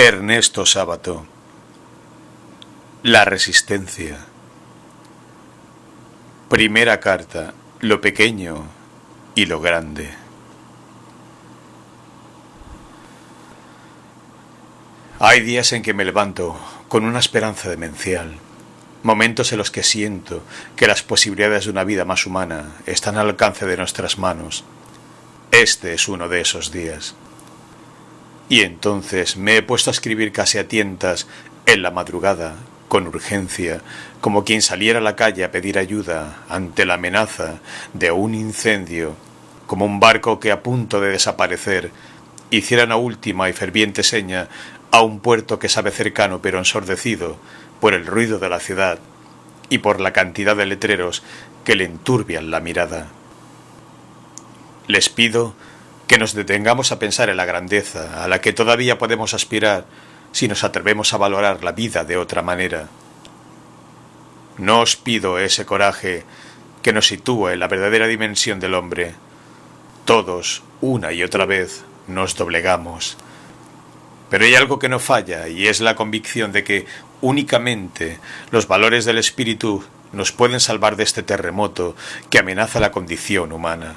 Ernesto Sábato. La resistencia. Primera carta. Lo pequeño y lo grande. Hay días en que me levanto con una esperanza demencial, momentos en los que siento que las posibilidades de una vida más humana están al alcance de nuestras manos. Este es uno de esos días. Y entonces me he puesto a escribir casi a tientas en la madrugada, con urgencia, como quien saliera a la calle a pedir ayuda ante la amenaza de un incendio, como un barco que a punto de desaparecer hiciera una última y ferviente seña a un puerto que sabe cercano pero ensordecido por el ruido de la ciudad y por la cantidad de letreros que le enturbian la mirada. Les pido que nos detengamos a pensar en la grandeza a la que todavía podemos aspirar si nos atrevemos a valorar la vida de otra manera. No os pido ese coraje que nos sitúe en la verdadera dimensión del hombre. Todos, una y otra vez, nos doblegamos. Pero hay algo que no falla, y es la convicción de que únicamente los valores del espíritu nos pueden salvar de este terremoto que amenaza la condición humana.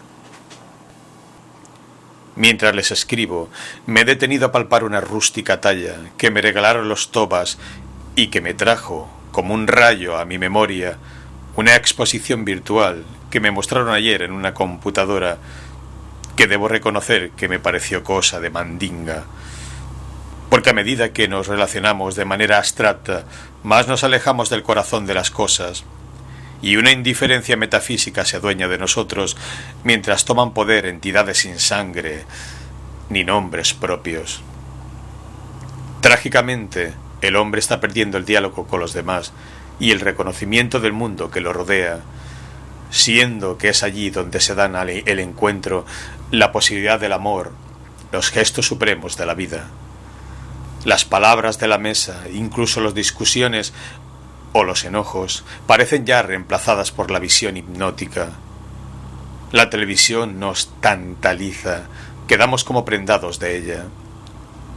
Mientras les escribo, me he detenido a palpar una rústica talla que me regalaron los Tobas y que me trajo, como un rayo a mi memoria, una exposición virtual que me mostraron ayer en una computadora que debo reconocer que me pareció cosa de mandinga. Porque a medida que nos relacionamos de manera abstracta, más nos alejamos del corazón de las cosas, y una indiferencia metafísica se adueña de nosotros mientras toman poder entidades sin sangre ni nombres propios. Trágicamente, el hombre está perdiendo el diálogo con los demás y el reconocimiento del mundo que lo rodea, siendo que es allí donde se dan el encuentro, la posibilidad del amor, los gestos supremos de la vida. Las palabras de la mesa, incluso las discusiones o los enojos, parecen ya reemplazadas por la visión hipnótica. La televisión nos tantaliza, quedamos como prendados de ella.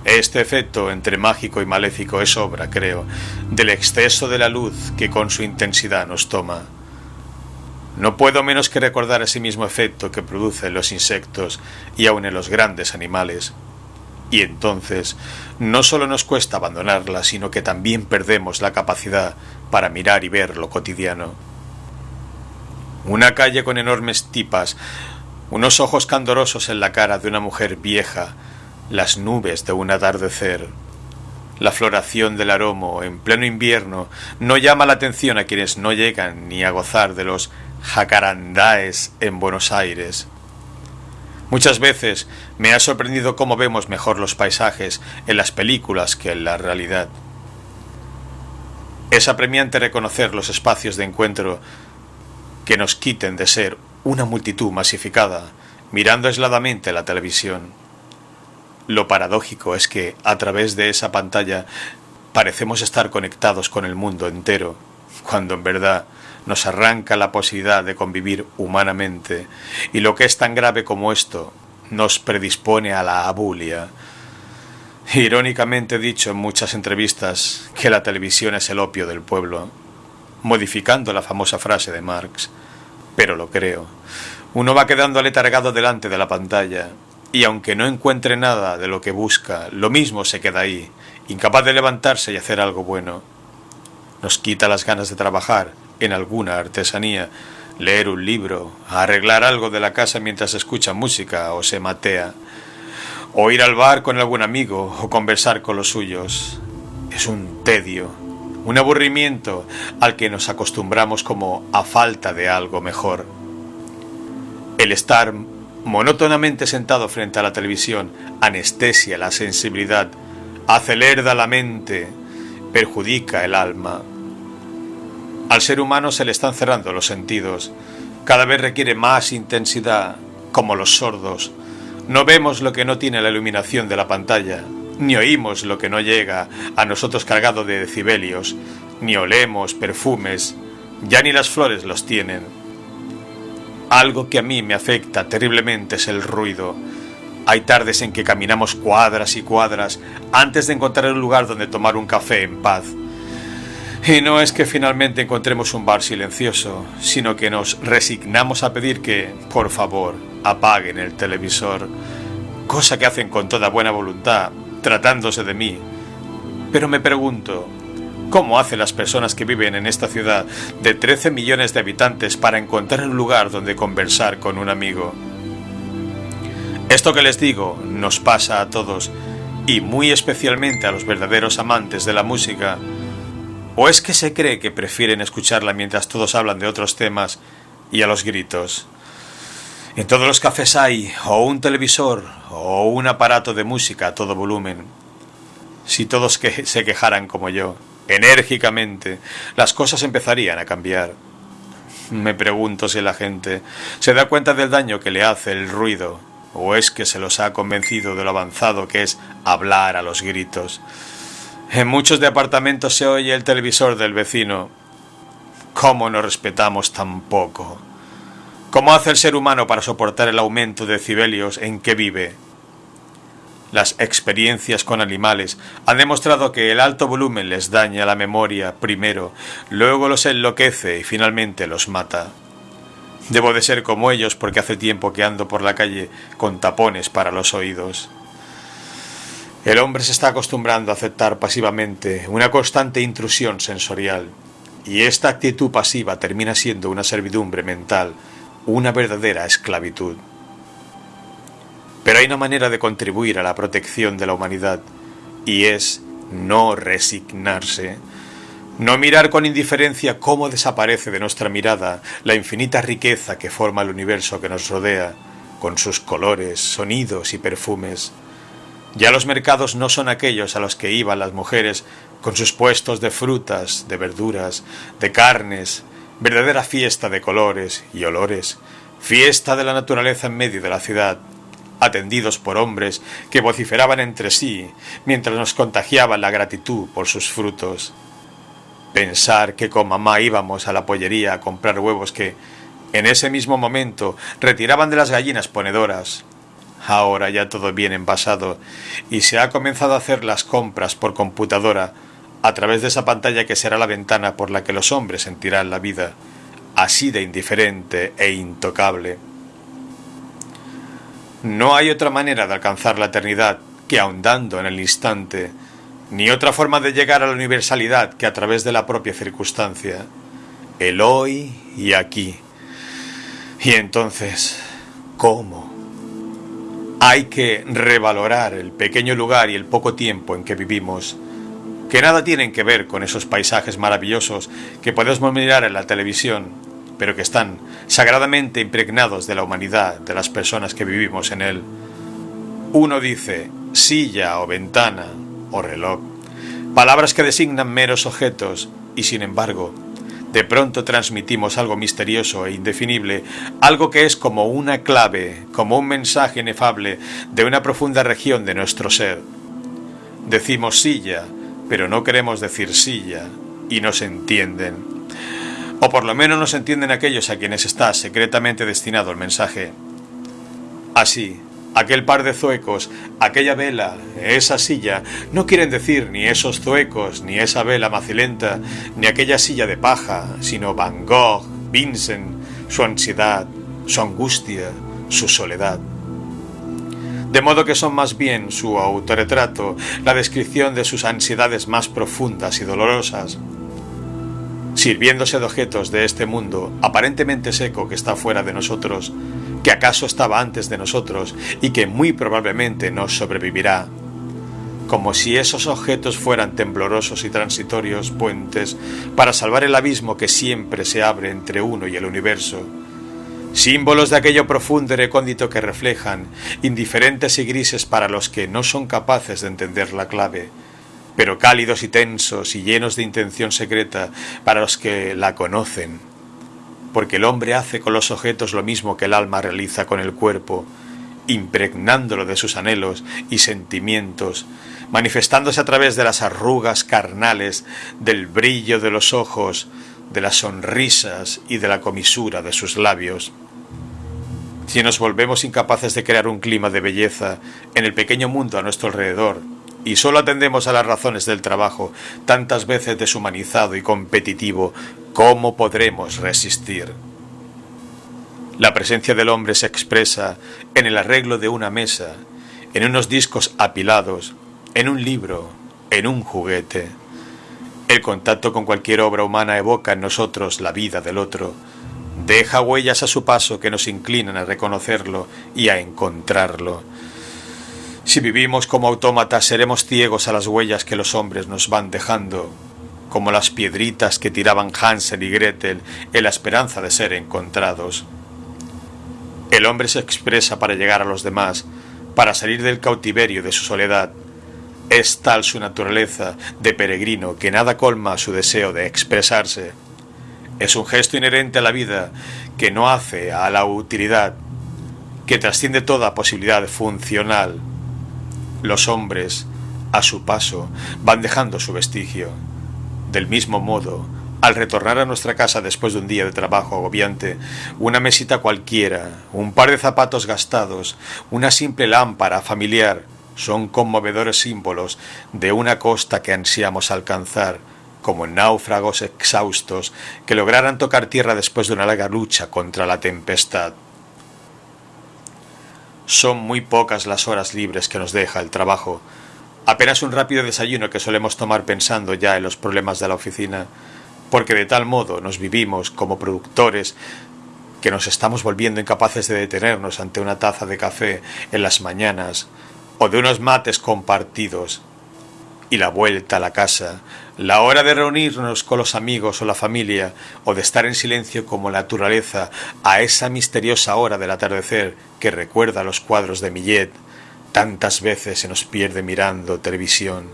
Este efecto entre mágico y maléfico es obra, creo, del exceso de la luz que con su intensidad nos toma. No puedo menos que recordar ese mismo efecto que produce en los insectos y aun en los grandes animales. Y entonces, no solo nos cuesta abandonarla, sino que también perdemos la capacidad para mirar y ver lo cotidiano. Una calle con enormes tipas, unos ojos candorosos en la cara de una mujer vieja, las nubes de un atardecer. La floración del aromo en pleno invierno no llama la atención a quienes no llegan ni a gozar de los jacarandáes en Buenos Aires. Muchas veces me ha sorprendido cómo vemos mejor los paisajes en las películas que en la realidad. Es apremiante reconocer los espacios de encuentro que nos quiten de ser una multitud masificada, mirando aisladamente la televisión. Lo paradójico es que, a través de esa pantalla, parecemos estar conectados con el mundo entero, cuando en verdad nos arranca la posibilidad de convivir humanamente, y lo que es tan grave como esto, nos predispone a la abulia. Irónicamente he dicho en muchas entrevistas que la televisión es el opio del pueblo, modificando la famosa frase de Marx, pero lo creo. Uno va quedando aletargado delante de la pantalla, y aunque no encuentre nada de lo que busca, lo mismo se queda ahí, incapaz de levantarse y hacer algo bueno. Nos quita las ganas de trabajar en alguna artesanía, leer un libro, arreglar algo de la casa mientras escucha música o se matea, o ir al bar con algún amigo o conversar con los suyos. Es un tedio, un aburrimiento al que nos acostumbramos como a falta de algo mejor. El estar monótonamente sentado frente a la televisión anestesia la sensibilidad, acelera la mente, perjudica el alma. Al ser humano se le están cerrando los sentidos, cada vez requiere más intensidad, como los sordos. No vemos lo que no tiene la iluminación de la pantalla, ni oímos lo que no llega a nosotros cargado de decibelios, ni olemos perfumes, ya ni las flores los tienen. Algo que a mí me afecta terriblemente es el ruido. Hay tardes en que caminamos cuadras y cuadras antes de encontrar un lugar donde tomar un café en paz. Y no es que finalmente encontremos un bar silencioso, sino que nos resignamos a pedir que, por favor, apaguen el televisor, cosa que hacen con toda buena voluntad, tratándose de mí. Pero me pregunto, ¿cómo hacen las personas que viven en esta ciudad de 13 millones de habitantes para encontrar un lugar donde conversar con un amigo? Esto que les digo nos pasa a todos, y muy especialmente a los verdaderos amantes de la música. ¿O es que se cree que prefieren escucharla mientras todos hablan de otros temas y a los gritos? En todos los cafés hay o un televisor o un aparato de música a todo volumen. Si todos se quejaran como yo, enérgicamente, las cosas empezarían a cambiar. Me pregunto si la gente se da cuenta del daño que le hace el ruido, o es que se los ha convencido de lo avanzado que es hablar a los gritos. En muchos departamentos se oye el televisor del vecino. ¿Cómo no respetamos tan poco? ¿Cómo hace el ser humano para soportar el aumento de decibelios en que vive? Las experiencias con animales han demostrado que el alto volumen les daña la memoria primero, luego los enloquece y finalmente los mata. Debo de ser como ellos porque hace tiempo que ando por la calle con tapones para los oídos. El hombre se está acostumbrando a aceptar pasivamente una constante intrusión sensorial, y esta actitud pasiva termina siendo una servidumbre mental, una verdadera esclavitud. Pero hay una manera de contribuir a la protección de la humanidad, y es no resignarse. No mirar con indiferencia cómo desaparece de nuestra mirada la infinita riqueza que forma el universo que nos rodea, con sus colores, sonidos y perfumes. Ya los mercados no son aquellos a los que iban las mujeres con sus puestos de frutas, de verduras, de carnes, verdadera fiesta de colores y olores, fiesta de la naturaleza en medio de la ciudad, atendidos por hombres que vociferaban entre sí mientras nos contagiaban la gratitud por sus frutos. Pensar que con mamá íbamos a la pollería a comprar huevos que, en ese mismo momento, retiraban de las gallinas ponedoras. Ahora ya todo viene envasado y se ha comenzado a hacer las compras por computadora a través de esa pantalla que será la ventana por la que los hombres sentirán la vida, así de indiferente e intocable. No hay otra manera de alcanzar la eternidad que ahondando en el instante, ni otra forma de llegar a la universalidad que a través de la propia circunstancia, el hoy y aquí. Y entonces, ¿cómo? Hay que revalorar el pequeño lugar y el poco tiempo en que vivimos, que nada tienen que ver con esos paisajes maravillosos que podemos mirar en la televisión, pero que están sagradamente impregnados de la humanidad de las personas que vivimos en él. Uno dice silla o ventana o reloj, palabras que designan meros objetos, y sin embargo, de pronto transmitimos algo misterioso e indefinible, algo que es como una clave, como un mensaje inefable de una profunda región de nuestro ser. Decimos silla, pero no queremos decir silla, y nos entienden. O por lo menos nos entienden aquellos a quienes está secretamente destinado el mensaje. Así, aquel par de zuecos, aquella vela, esa silla, no quieren decir ni esos zuecos, ni esa vela macilenta, ni aquella silla de paja, sino Van Gogh, Vincent, su ansiedad, su angustia, su soledad. De modo que son más bien su autorretrato, la descripción de sus ansiedades más profundas y dolorosas, sirviéndose de objetos de este mundo aparentemente seco que está fuera de nosotros, que acaso estaba antes de nosotros y que muy probablemente nos sobrevivirá, como si esos objetos fueran temblorosos y transitorios puentes para salvar el abismo que siempre se abre entre uno y el universo, símbolos de aquello profundo y recóndito que reflejan, indiferentes y grises para los que no son capaces de entender la clave, pero cálidos y tensos y llenos de intención secreta para los que la conocen, porque el hombre hace con los objetos lo mismo que el alma realiza con el cuerpo, impregnándolo de sus anhelos y sentimientos, manifestándose a través de las arrugas carnales, del brillo de los ojos, de las sonrisas y de la comisura de sus labios. Si nos volvemos incapaces de crear un clima de belleza en el pequeño mundo a nuestro alrededor y solo atendemos a las razones del trabajo, tantas veces deshumanizado y competitivo, ¿cómo podremos resistir? La presencia del hombre se expresa en el arreglo de una mesa, en unos discos apilados, en un libro, en un juguete. El contacto con cualquier obra humana evoca en nosotros la vida del otro. Deja huellas a su paso que nos inclinan a reconocerlo y a encontrarlo. Si vivimos como autómatas, seremos ciegos a las huellas que los hombres nos van dejando, como las piedritas que tiraban Hansel y Gretel en la esperanza de ser encontrados. El hombre se expresa para llegar a los demás, para salir del cautiverio de su soledad. Es tal su naturaleza de peregrino que nada colma su deseo de expresarse. Es un gesto inherente a la vida que no hace a la utilidad, que trasciende toda posibilidad funcional. Los hombres, a su paso, van dejando su vestigio. Del mismo modo, al retornar a nuestra casa después de un día de trabajo agobiante, una mesita cualquiera, un par de zapatos gastados, una simple lámpara familiar, son conmovedores símbolos de una costa que ansiamos alcanzar, como náufragos exhaustos que lograran tocar tierra después de una larga lucha contra la tempestad. Son muy pocas las horas libres que nos deja el trabajo, apenas un rápido desayuno que solemos tomar pensando ya en los problemas de la oficina, porque de tal modo nos vivimos como productores que nos estamos volviendo incapaces de detenernos ante una taza de café en las mañanas o de unos mates compartidos. Y la vuelta a la casa, la hora de reunirnos con los amigos o la familia, o de estar en silencio como la naturaleza a esa misteriosa hora del atardecer que recuerda los cuadros de Millet, tantas veces se nos pierde mirando televisión.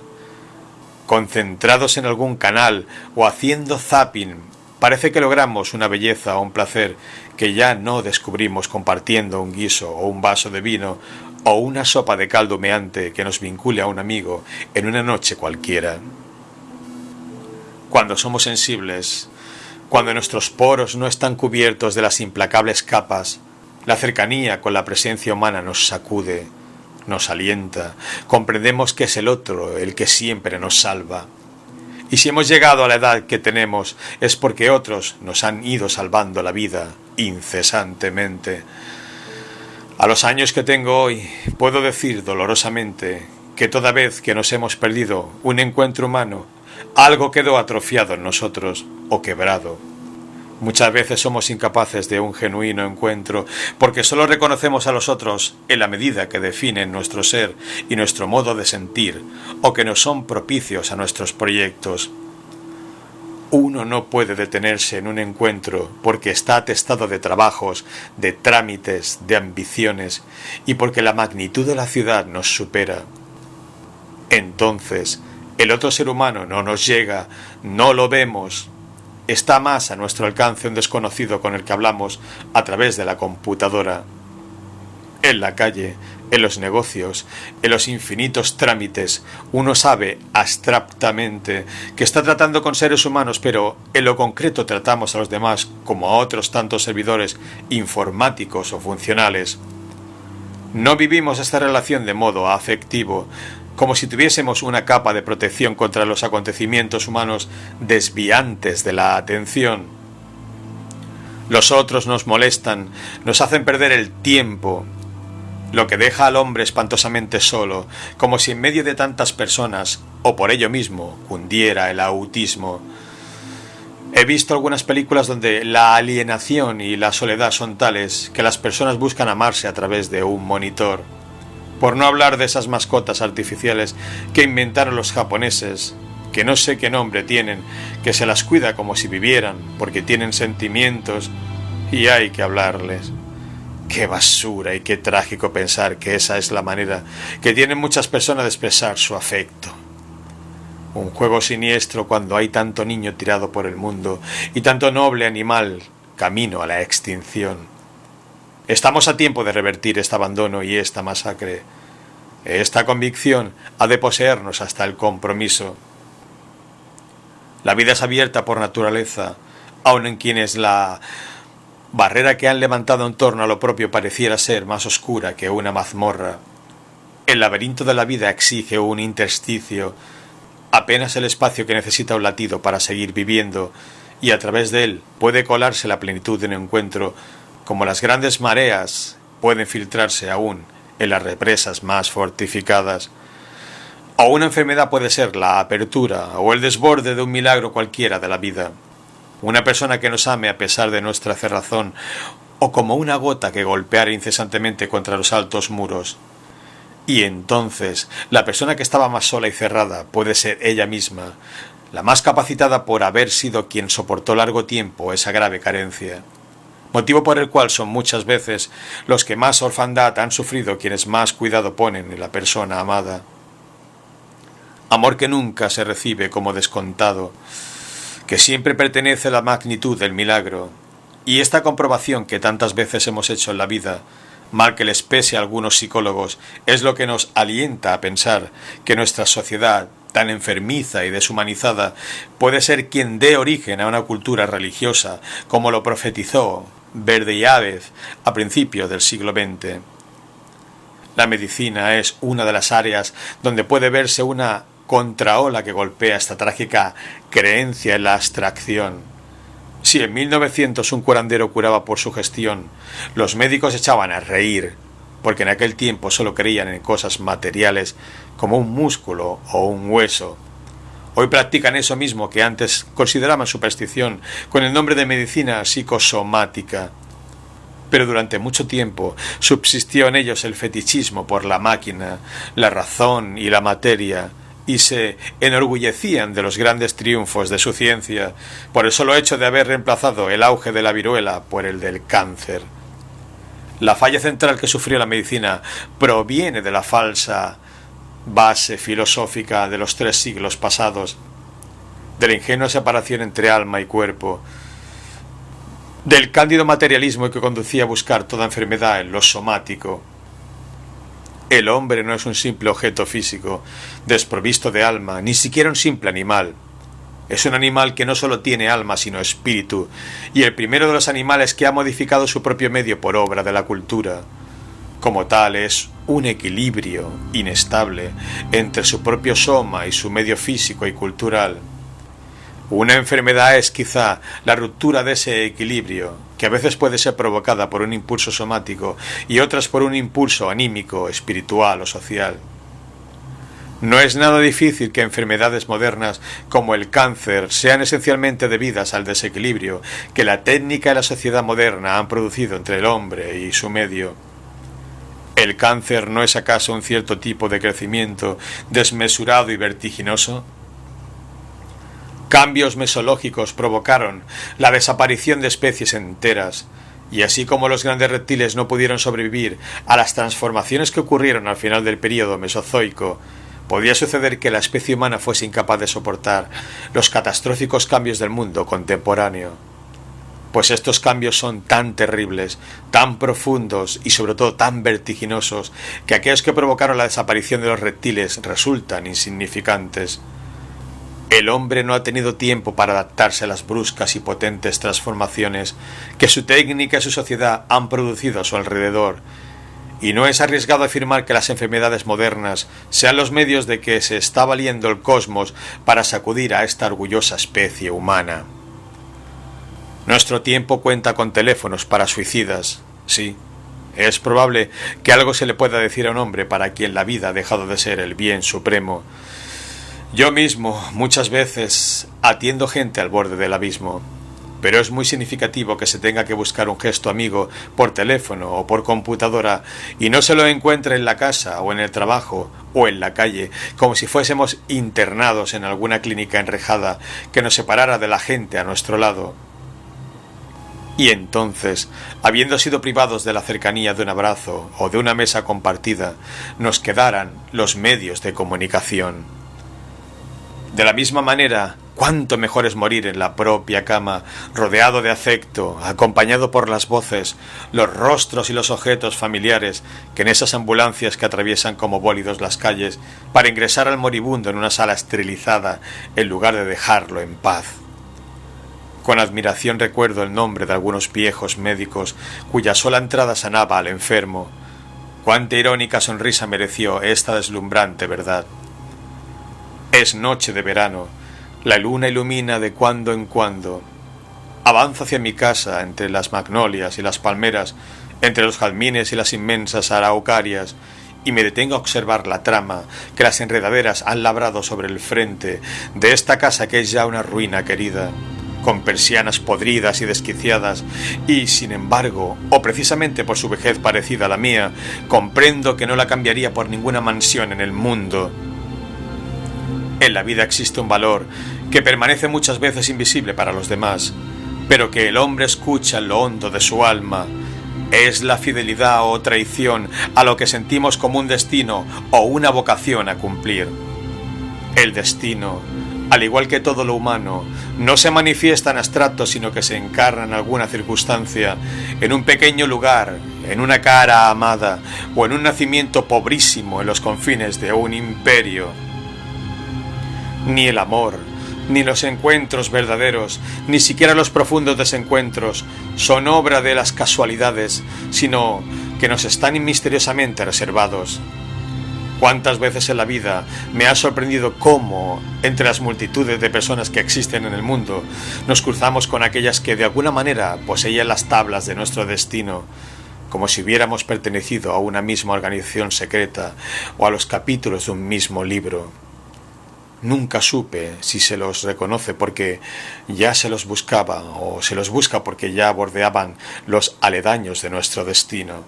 Concentrados en algún canal o haciendo zapping, parece que logramos una belleza o un placer que ya no descubrimos compartiendo un guiso o un vaso de vino o una sopa de caldo humeante que nos vincule a un amigo en una noche cualquiera. Cuando somos sensibles, cuando nuestros poros no están cubiertos de las implacables capas, la cercanía con la presencia humana nos sacude, nos alienta, comprendemos que es el otro el que siempre nos salva. Y si hemos llegado a la edad que tenemos es porque otros nos han ido salvando la vida incesantemente. A los años que tengo hoy, puedo decir dolorosamente que toda vez que nos hemos perdido un encuentro humano, algo quedó atrofiado en nosotros o quebrado. Muchas veces somos incapaces de un genuino encuentro porque solo reconocemos a los otros en la medida que definen nuestro ser y nuestro modo de sentir o que nos son propicios a nuestros proyectos. Uno no puede detenerse en un encuentro porque está atestado de trabajos, de trámites, de ambiciones y porque la magnitud de la ciudad nos supera. Entonces, el otro ser humano no nos llega, no lo vemos. Está más a nuestro alcance un desconocido con el que hablamos a través de la computadora. En la calle, en los negocios, en los infinitos trámites, uno sabe abstractamente que está tratando con seres humanos, pero en lo concreto tratamos a los demás como a otros tantos servidores informáticos o funcionales. No vivimos esta relación de modo afectivo, como si tuviésemos una capa de protección contra los acontecimientos humanos desviantes de la atención. Los otros nos molestan, nos hacen perder el tiempo, lo que deja al hombre espantosamente solo, como si en medio de tantas personas, o por ello mismo, cundiera el autismo. He visto algunas películas donde la alienación y la soledad son tales que las personas buscan amarse a través de un monitor. Por no hablar de esas mascotas artificiales que inventaron los japoneses, que no sé qué nombre tienen, que se las cuida como si vivieran, porque tienen sentimientos y hay que hablarles. Qué basura y qué trágico pensar que esa es la manera que tienen muchas personas de expresar su afecto. Un juego siniestro cuando hay tanto niño tirado por el mundo y tanto noble animal camino a la extinción. Estamos a tiempo de revertir este abandono y esta masacre. Esta convicción ha de poseernos hasta el compromiso. La vida es abierta por naturaleza, aun en quienes la barrera que han levantado en torno a lo propio pareciera ser más oscura que una mazmorra. El laberinto de la vida exige un intersticio, apenas el espacio que necesita un latido para seguir viviendo, y a través de él puede colarse la plenitud de un encuentro, como las grandes mareas pueden filtrarse aún en las represas más fortificadas. O una enfermedad puede ser la apertura o el desborde de un milagro cualquiera de la vida. Una persona que nos ame a pesar de nuestra cerrazón, o como una gota que golpeara incesantemente contra los altos muros. Y entonces, la persona que estaba más sola y cerrada puede ser ella misma, la más capacitada por haber sido quien soportó largo tiempo esa grave carencia. Motivo por el cual son muchas veces los que más orfandad han sufrido quienes más cuidado ponen en la persona amada. Amor que nunca se recibe como descontado, que siempre pertenece a la magnitud del milagro, y esta comprobación que tantas veces hemos hecho en la vida, mal que les pese a algunos psicólogos, es lo que nos alienta a pensar que nuestra sociedad, tan enfermiza y deshumanizada, puede ser quien dé origen a una cultura religiosa, como lo profetizó Berdyaev a principios del siglo XX. La medicina es una de las áreas donde puede verse una contraola que golpea esta trágica creencia en la abstracción. Si en 1900 un curandero curaba por sugestión, los médicos echaban a reír, porque en aquel tiempo solo creían en cosas materiales como un músculo o un hueso. Hoy practican eso mismo que antes consideraban superstición con el nombre de medicina psicosomática. Pero durante mucho tiempo subsistió en ellos el fetichismo por la máquina, la razón y la materia, y se enorgullecían de los grandes triunfos de su ciencia por el solo hecho de haber reemplazado el auge de la viruela por el del cáncer. La falla central que sufrió la medicina proviene de la falsa base filosófica de los 3 siglos pasados, de la ingenua separación entre alma y cuerpo, del cándido materialismo que conducía a buscar toda enfermedad en lo somático. El hombre no es un simple objeto físico, desprovisto de alma, ni siquiera un simple animal. Es un animal que no solo tiene alma, sino espíritu, y el primero de los animales que ha modificado su propio medio por obra de la cultura. Como tal, es un equilibrio inestable entre su propio soma y su medio físico y cultural. Una enfermedad es quizá la ruptura de ese equilibrio, que a veces puede ser provocada por un impulso somático y otras por un impulso anímico, espiritual o social. No es nada difícil que enfermedades modernas como el cáncer sean esencialmente debidas al desequilibrio que la técnica y la sociedad moderna han producido entre el hombre y su medio. ¿El cáncer no es acaso un cierto tipo de crecimiento desmesurado y vertiginoso? Cambios mesológicos provocaron la desaparición de especies enteras, y así como los grandes reptiles no pudieron sobrevivir a las transformaciones que ocurrieron al final del período mesozoico, podía suceder que la especie humana fuese incapaz de soportar los catastróficos cambios del mundo contemporáneo. Pues estos cambios son tan terribles, tan profundos y sobre todo tan vertiginosos, que aquellos que provocaron la desaparición de los reptiles resultan insignificantes. El hombre no ha tenido tiempo para adaptarse a las bruscas y potentes transformaciones que su técnica y su sociedad han producido a su alrededor, y no es arriesgado afirmar que las enfermedades modernas sean los medios de que se está valiendo el cosmos para sacudir a esta orgullosa especie humana. Nuestro tiempo cuenta con teléfonos para suicidas, sí. Es probable que algo se le pueda decir a un hombre para quien la vida ha dejado de ser el bien supremo. Yo mismo, muchas veces, atiendo gente al borde del abismo, pero es muy significativo que se tenga que buscar un gesto amigo por teléfono o por computadora y no se lo encuentre en la casa o en el trabajo o en la calle, como si fuésemos internados en alguna clínica enrejada que nos separara de la gente a nuestro lado. Y entonces, habiendo sido privados de la cercanía de un abrazo o de una mesa compartida, nos quedaran los medios de comunicación. De la misma manera, cuánto mejor es morir en la propia cama, rodeado de afecto, acompañado por las voces, los rostros y los objetos familiares, que en esas ambulancias que atraviesan como bólidos las calles para ingresar al moribundo en una sala esterilizada en lugar de dejarlo en paz. Con admiración recuerdo el nombre de algunos viejos médicos cuya sola entrada sanaba al enfermo. Cuánta irónica sonrisa mereció esta deslumbrante verdad. Es noche de verano, la luna ilumina de cuando en cuando. Avanzo hacia mi casa entre las magnolias y las palmeras, entre los jazmines y las inmensas araucarias, y me detengo a observar la trama que las enredaderas han labrado sobre el frente de esta casa que es ya una ruina querida, con persianas podridas y desquiciadas, y, sin embargo, o precisamente por su vejez parecida a la mía, comprendo que no la cambiaría por ninguna mansión en el mundo. En la vida existe un valor que permanece muchas veces invisible para los demás, pero que el hombre escucha en lo hondo de su alma. Es la fidelidad o traición a lo que sentimos como un destino o una vocación a cumplir. El destino, al igual que todo lo humano, no se manifiesta en abstracto, sino que se encarna en alguna circunstancia, en un pequeño lugar, en una cara amada, o en un nacimiento pobrísimo en los confines de un imperio. Ni el amor, ni los encuentros verdaderos, ni siquiera los profundos desencuentros, son obra de las casualidades, sino que nos están misteriosamente reservados. ¿Cuántas veces en la vida me ha sorprendido cómo, entre las multitudes de personas que existen en el mundo, nos cruzamos con aquellas que de alguna manera poseían las tablas de nuestro destino, como si hubiéramos pertenecido a una misma organización secreta o a los capítulos de un mismo libro? Nunca supe si se los reconoce porque ya se los buscaba o se los busca porque ya bordeaban los aledaños de nuestro destino.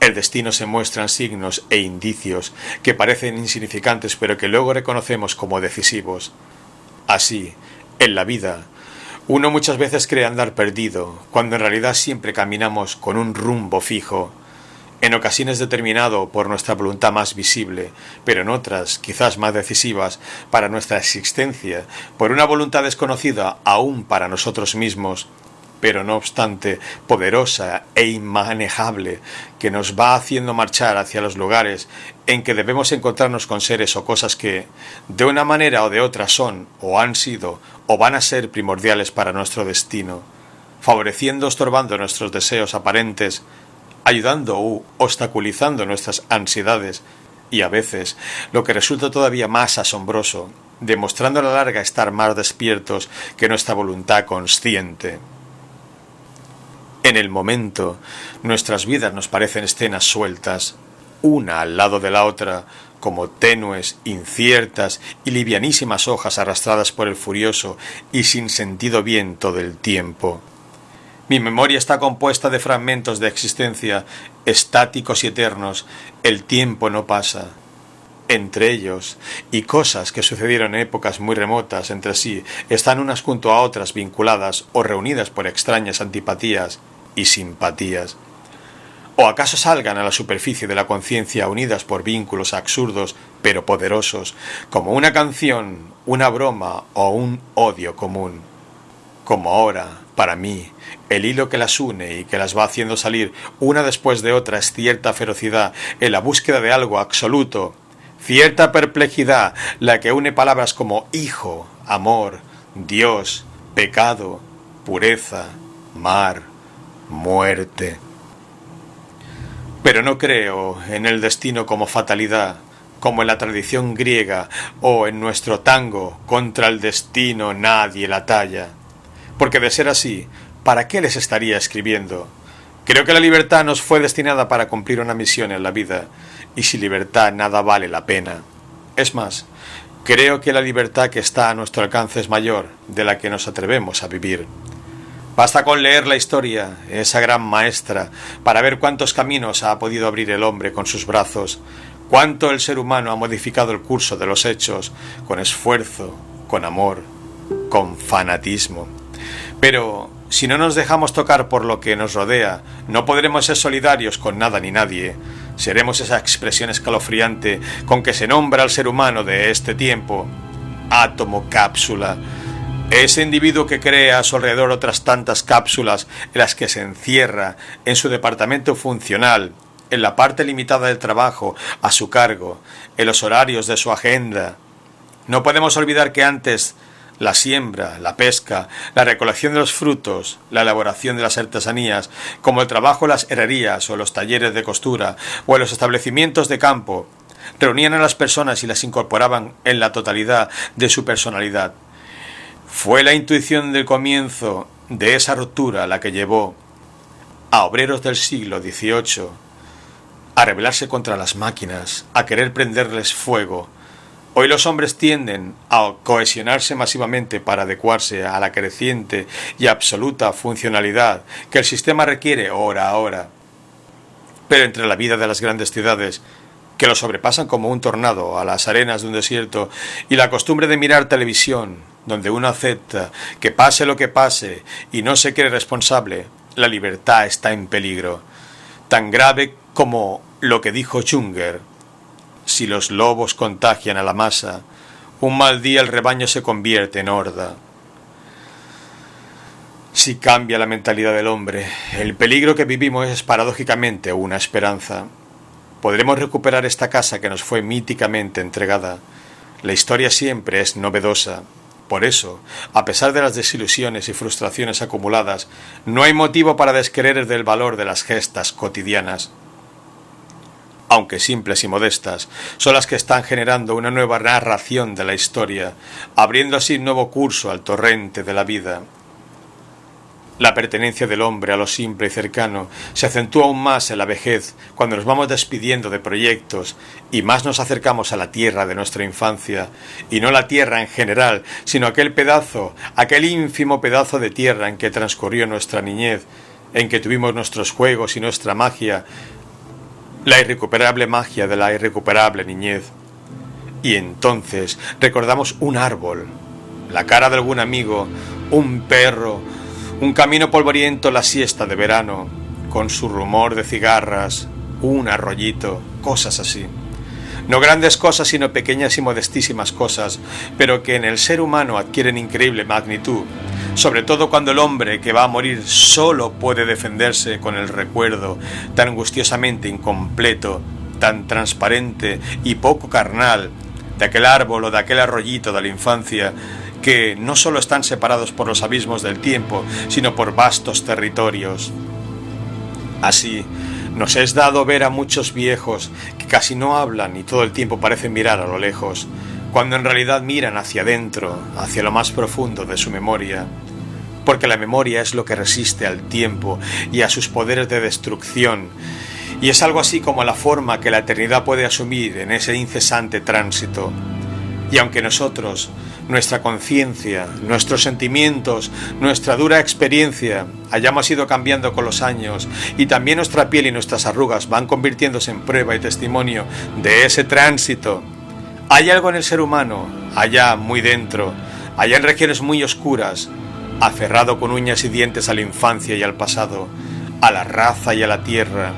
El destino se muestran signos e indicios que parecen insignificantes pero que luego reconocemos como decisivos. Así, en la vida, uno muchas veces cree andar perdido, cuando en realidad siempre caminamos con un rumbo fijo, en ocasiones determinado por nuestra voluntad más visible, pero en otras, quizás más decisivas, para nuestra existencia, por una voluntad desconocida aún para nosotros mismos, pero no obstante poderosa e inmanejable, que nos va haciendo marchar hacia los lugares en que debemos encontrarnos con seres o cosas que, de una manera o de otra, son, o han sido, o van a ser primordiales para nuestro destino, favoreciendo o estorbando nuestros deseos aparentes, ayudando u obstaculizando nuestras ansiedades y a veces, lo que resulta todavía más asombroso, demostrando a la larga estar más despiertos que nuestra voluntad consciente. En el momento, nuestras vidas nos parecen escenas sueltas, una al lado de la otra, como tenues, inciertas y livianísimas hojas arrastradas por el furioso y sin sentido viento del tiempo. Mi memoria está compuesta de fragmentos de existencia estáticos y eternos. El tiempo no pasa. Entre ellos, y cosas que sucedieron en épocas muy remotas entre sí, están unas junto a otras vinculadas o reunidas por extrañas antipatías y simpatías. ¿O acaso salgan a la superficie de la conciencia unidas por vínculos absurdos pero poderosos, como una canción, una broma o un odio común? Como ahora, para mí, el hilo que las une y que las va haciendo salir una después de otra es cierta ferocidad en la búsqueda de algo absoluto, cierta perplejidad la que une palabras como hijo, amor, Dios, pecado, pureza, mar, muerte. Pero no creo en el destino como fatalidad, como en la tradición griega o en nuestro tango, contra el destino nadie la talla. Porque de ser así, ¿para qué les estaría escribiendo? Creo que la libertad nos fue destinada para cumplir una misión en la vida, y sin libertad nada vale la pena. Es más, creo que la libertad que está a nuestro alcance es mayor de la que nos atrevemos a vivir. Basta con leer la historia, esa gran maestra, para ver cuántos caminos ha podido abrir el hombre con sus brazos, cuánto el ser humano ha modificado el curso de los hechos, con esfuerzo, con amor, con fanatismo. Pero si no nos dejamos tocar por lo que nos rodea, no podremos ser solidarios con nada ni nadie. Seremos esa expresión escalofriante con que se nombra al ser humano de este tiempo, átomo cápsula, ese individuo que crea a su alrededor otras tantas cápsulas en las que se encierra en su departamento funcional, en la parte limitada del trabajo a su cargo, en los horarios de su agenda. No podemos olvidar que antes La siembra, la pesca, la recolección de los frutos, la elaboración de las artesanías, como el trabajo en las herrerías o los talleres de costura o en los establecimientos de campo, reunían a las personas y las incorporaban en la totalidad de su personalidad. Fue la intuición del comienzo de esa ruptura la que llevó a obreros del siglo XVIII a rebelarse contra las máquinas, a querer prenderles fuego. Hoy los hombres tienden a cohesionarse masivamente para adecuarse a la creciente y absoluta funcionalidad que el sistema requiere hora a hora. Pero entre la vida de las grandes ciudades, que lo sobrepasan como un tornado a las arenas de un desierto, y la costumbre de mirar televisión, donde uno acepta que pase lo que pase y no se cree responsable, la libertad está en peligro, tan grave como lo que dijo Junger: si los lobos contagian a la masa, un mal día el rebaño se convierte en horda. Si cambia la mentalidad del hombre, el peligro que vivimos es paradójicamente una esperanza. Podremos recuperar esta casa que nos fue míticamente entregada. La historia siempre es novedosa. Por eso, a pesar de las desilusiones y frustraciones acumuladas, no hay motivo para descreer del valor de las gestas cotidianas, aunque simples y modestas, son las que están generando una nueva narración de la historia, abriendo así un nuevo curso al torrente de la vida. La pertenencia del hombre a lo simple y cercano se acentúa aún más en la vejez, cuando nos vamos despidiendo de proyectos y más nos acercamos a la tierra de nuestra infancia, y no la tierra en general, sino aquel ínfimo pedazo de tierra en que transcurrió nuestra niñez, en que tuvimos nuestros juegos y nuestra magia, la irrecuperable magia de la irrecuperable niñez. Y entonces recordamos un árbol, la cara de algún amigo, un perro, un camino polvoriento, la siesta de verano, con su rumor de cigarras, un arroyito, cosas así. No grandes cosas, sino pequeñas y modestísimas cosas, pero que en el ser humano adquieren increíble magnitud, sobre todo cuando el hombre que va a morir solo puede defenderse con el recuerdo tan angustiosamente incompleto, tan transparente y poco carnal de aquel árbol o de aquel arroyito de la infancia, que no solo están separados por los abismos del tiempo, sino por vastos territorios. Así, nos es dado ver a muchos viejos que casi no hablan y todo el tiempo parecen mirar a lo lejos, cuando en realidad miran hacia adentro, hacia lo más profundo de su memoria, porque la memoria es lo que resiste al tiempo y a sus poderes de destrucción, y es algo así como la forma que la eternidad puede asumir en ese incesante tránsito. Y aunque nosotros, nuestra conciencia, nuestros sentimientos, nuestra dura experiencia hayamos ido cambiando con los años, y también nuestra piel y nuestras arrugas van convirtiéndose en prueba y testimonio de ese tránsito, hay algo en el ser humano, allá muy dentro, allá en regiones muy oscuras, aferrado con uñas y dientes a la infancia y al pasado, a la raza y a la tierra,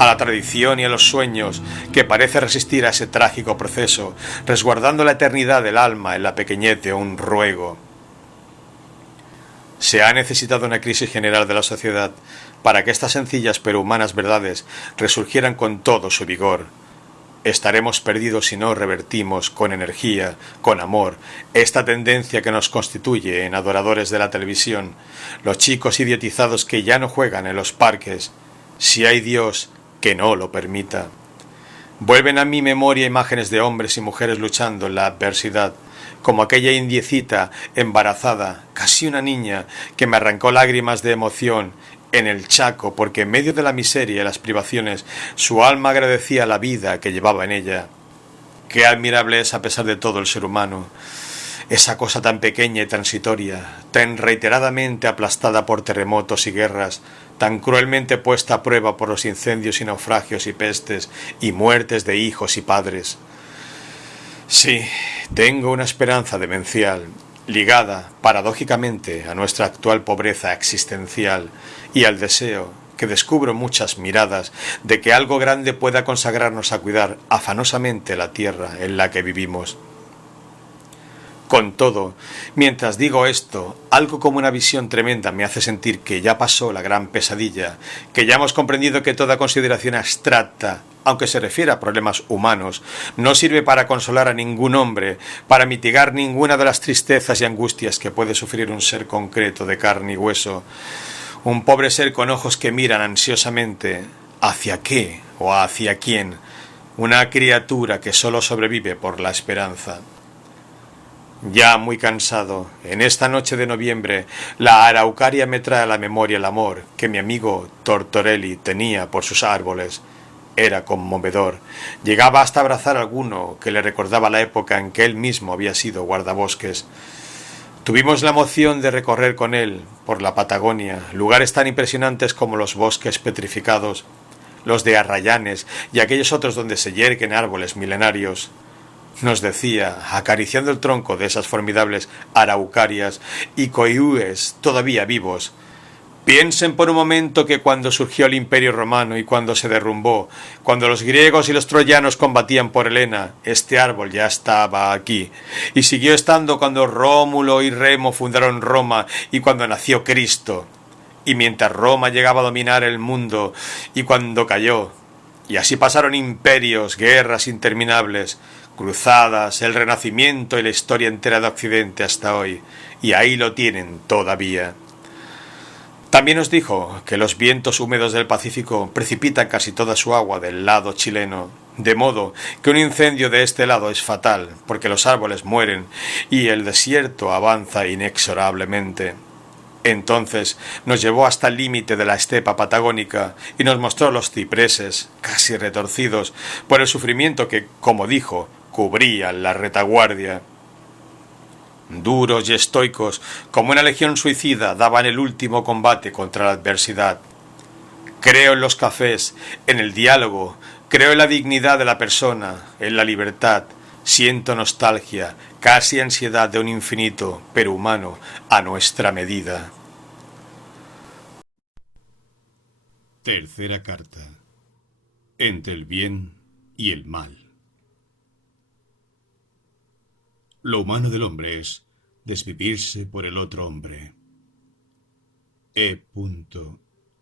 a la tradición y a los sueños, que parece resistir a ese trágico proceso, resguardando la eternidad del alma en la pequeñez de un ruego. Se ha necesitado una crisis general de la sociedad para que estas sencillas pero humanas verdades resurgieran con todo su vigor. Estaremos perdidos si no revertimos con energía, con amor, esta tendencia que nos constituye en adoradores de la televisión, los chicos idiotizados que ya no juegan en los parques, si hay Dios, que no lo permita. Vuelven a mi memoria imágenes de hombres y mujeres luchando en la adversidad, como aquella indiecita embarazada, casi una niña, que me arrancó lágrimas de emoción en el Chaco, porque en medio de la miseria y las privaciones su alma agradecía la vida que llevaba en ella. Qué admirable es a pesar de todo el ser humano, esa cosa tan pequeña y transitoria, tan reiteradamente aplastada por terremotos y guerras, tan cruelmente puesta a prueba por los incendios y naufragios y pestes y muertes de hijos y padres. Sí, tengo una esperanza demencial, ligada, paradójicamente, a nuestra actual pobreza existencial y al deseo, que descubro muchas miradas, de que algo grande pueda consagrarnos a cuidar afanosamente la tierra en la que vivimos. Con todo, mientras digo esto, algo como una visión tremenda me hace sentir que ya pasó la gran pesadilla, que ya hemos comprendido que toda consideración abstracta, aunque se refiera a problemas humanos, no sirve para consolar a ningún hombre, para mitigar ninguna de las tristezas y angustias que puede sufrir un ser concreto de carne y hueso, un pobre ser con ojos que miran ansiosamente hacia qué o hacia quién, una criatura que sólo sobrevive por la esperanza. Ya muy cansado, en esta noche de noviembre, la araucaria me trae a la memoria el amor que mi amigo Tortorelli tenía por sus árboles. Era conmovedor. Llegaba hasta abrazar a alguno que le recordaba la época en que él mismo había sido guardabosques. Tuvimos la emoción de recorrer con él por la Patagonia lugares tan impresionantes como los bosques petrificados, los de arrayanes y aquellos otros donde se yerguen árboles milenarios. Nos decía, acariciando el tronco de esas formidables araucarias y coihúes todavía vivos: piensen por un momento que cuando surgió el Imperio Romano y cuando se derrumbó, cuando los griegos y los troyanos combatían por Helena, este árbol ya estaba aquí, y siguió estando cuando Rómulo y Remo fundaron Roma y cuando nació Cristo, y mientras Roma llegaba a dominar el mundo y cuando cayó, y así pasaron imperios, guerras interminables, cruzadas, el Renacimiento y la historia entera de Occidente hasta hoy, y ahí lo tienen todavía. También nos dijo que los vientos húmedos del Pacífico precipitan casi toda su agua del lado chileno, de modo que un incendio de este lado es fatal, porque los árboles mueren y el desierto avanza inexorablemente. Entonces nos llevó hasta el límite de la estepa patagónica y nos mostró los cipreses, casi retorcidos, por el sufrimiento que, como dijo, cubrían la retaguardia. Duros y estoicos, como una legión suicida, daban el último combate contra la adversidad. Creo en los cafés, en el diálogo, creo en la dignidad de la persona, en la libertad. Siento nostalgia, casi ansiedad de un infinito, pero humano, a nuestra medida. Tercera carta. Entre el bien y el mal. Lo humano del hombre es desvivirse por el otro hombre. E.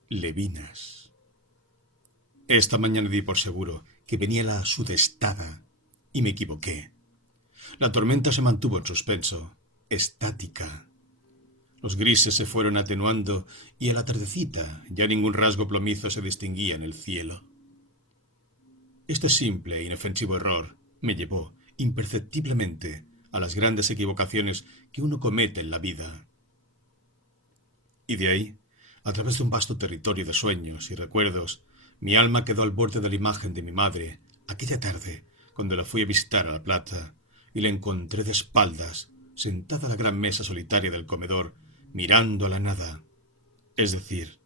Levinas. Esta mañana di por seguro que venía la sudestada y me equivoqué. La tormenta se mantuvo en suspenso, estática. Los grises se fueron atenuando y a la tardecita ya ningún rasgo plomizo se distinguía en el cielo. Este simple e inofensivo error me llevó, imperceptiblemente, a las grandes equivocaciones que uno comete en la vida. Y de ahí, a través de un vasto territorio de sueños y recuerdos, mi alma quedó al borde de la imagen de mi madre, aquella tarde, cuando la fui a visitar a La Plata, y la encontré de espaldas, sentada a la gran mesa solitaria del comedor, mirando a la nada, es decir,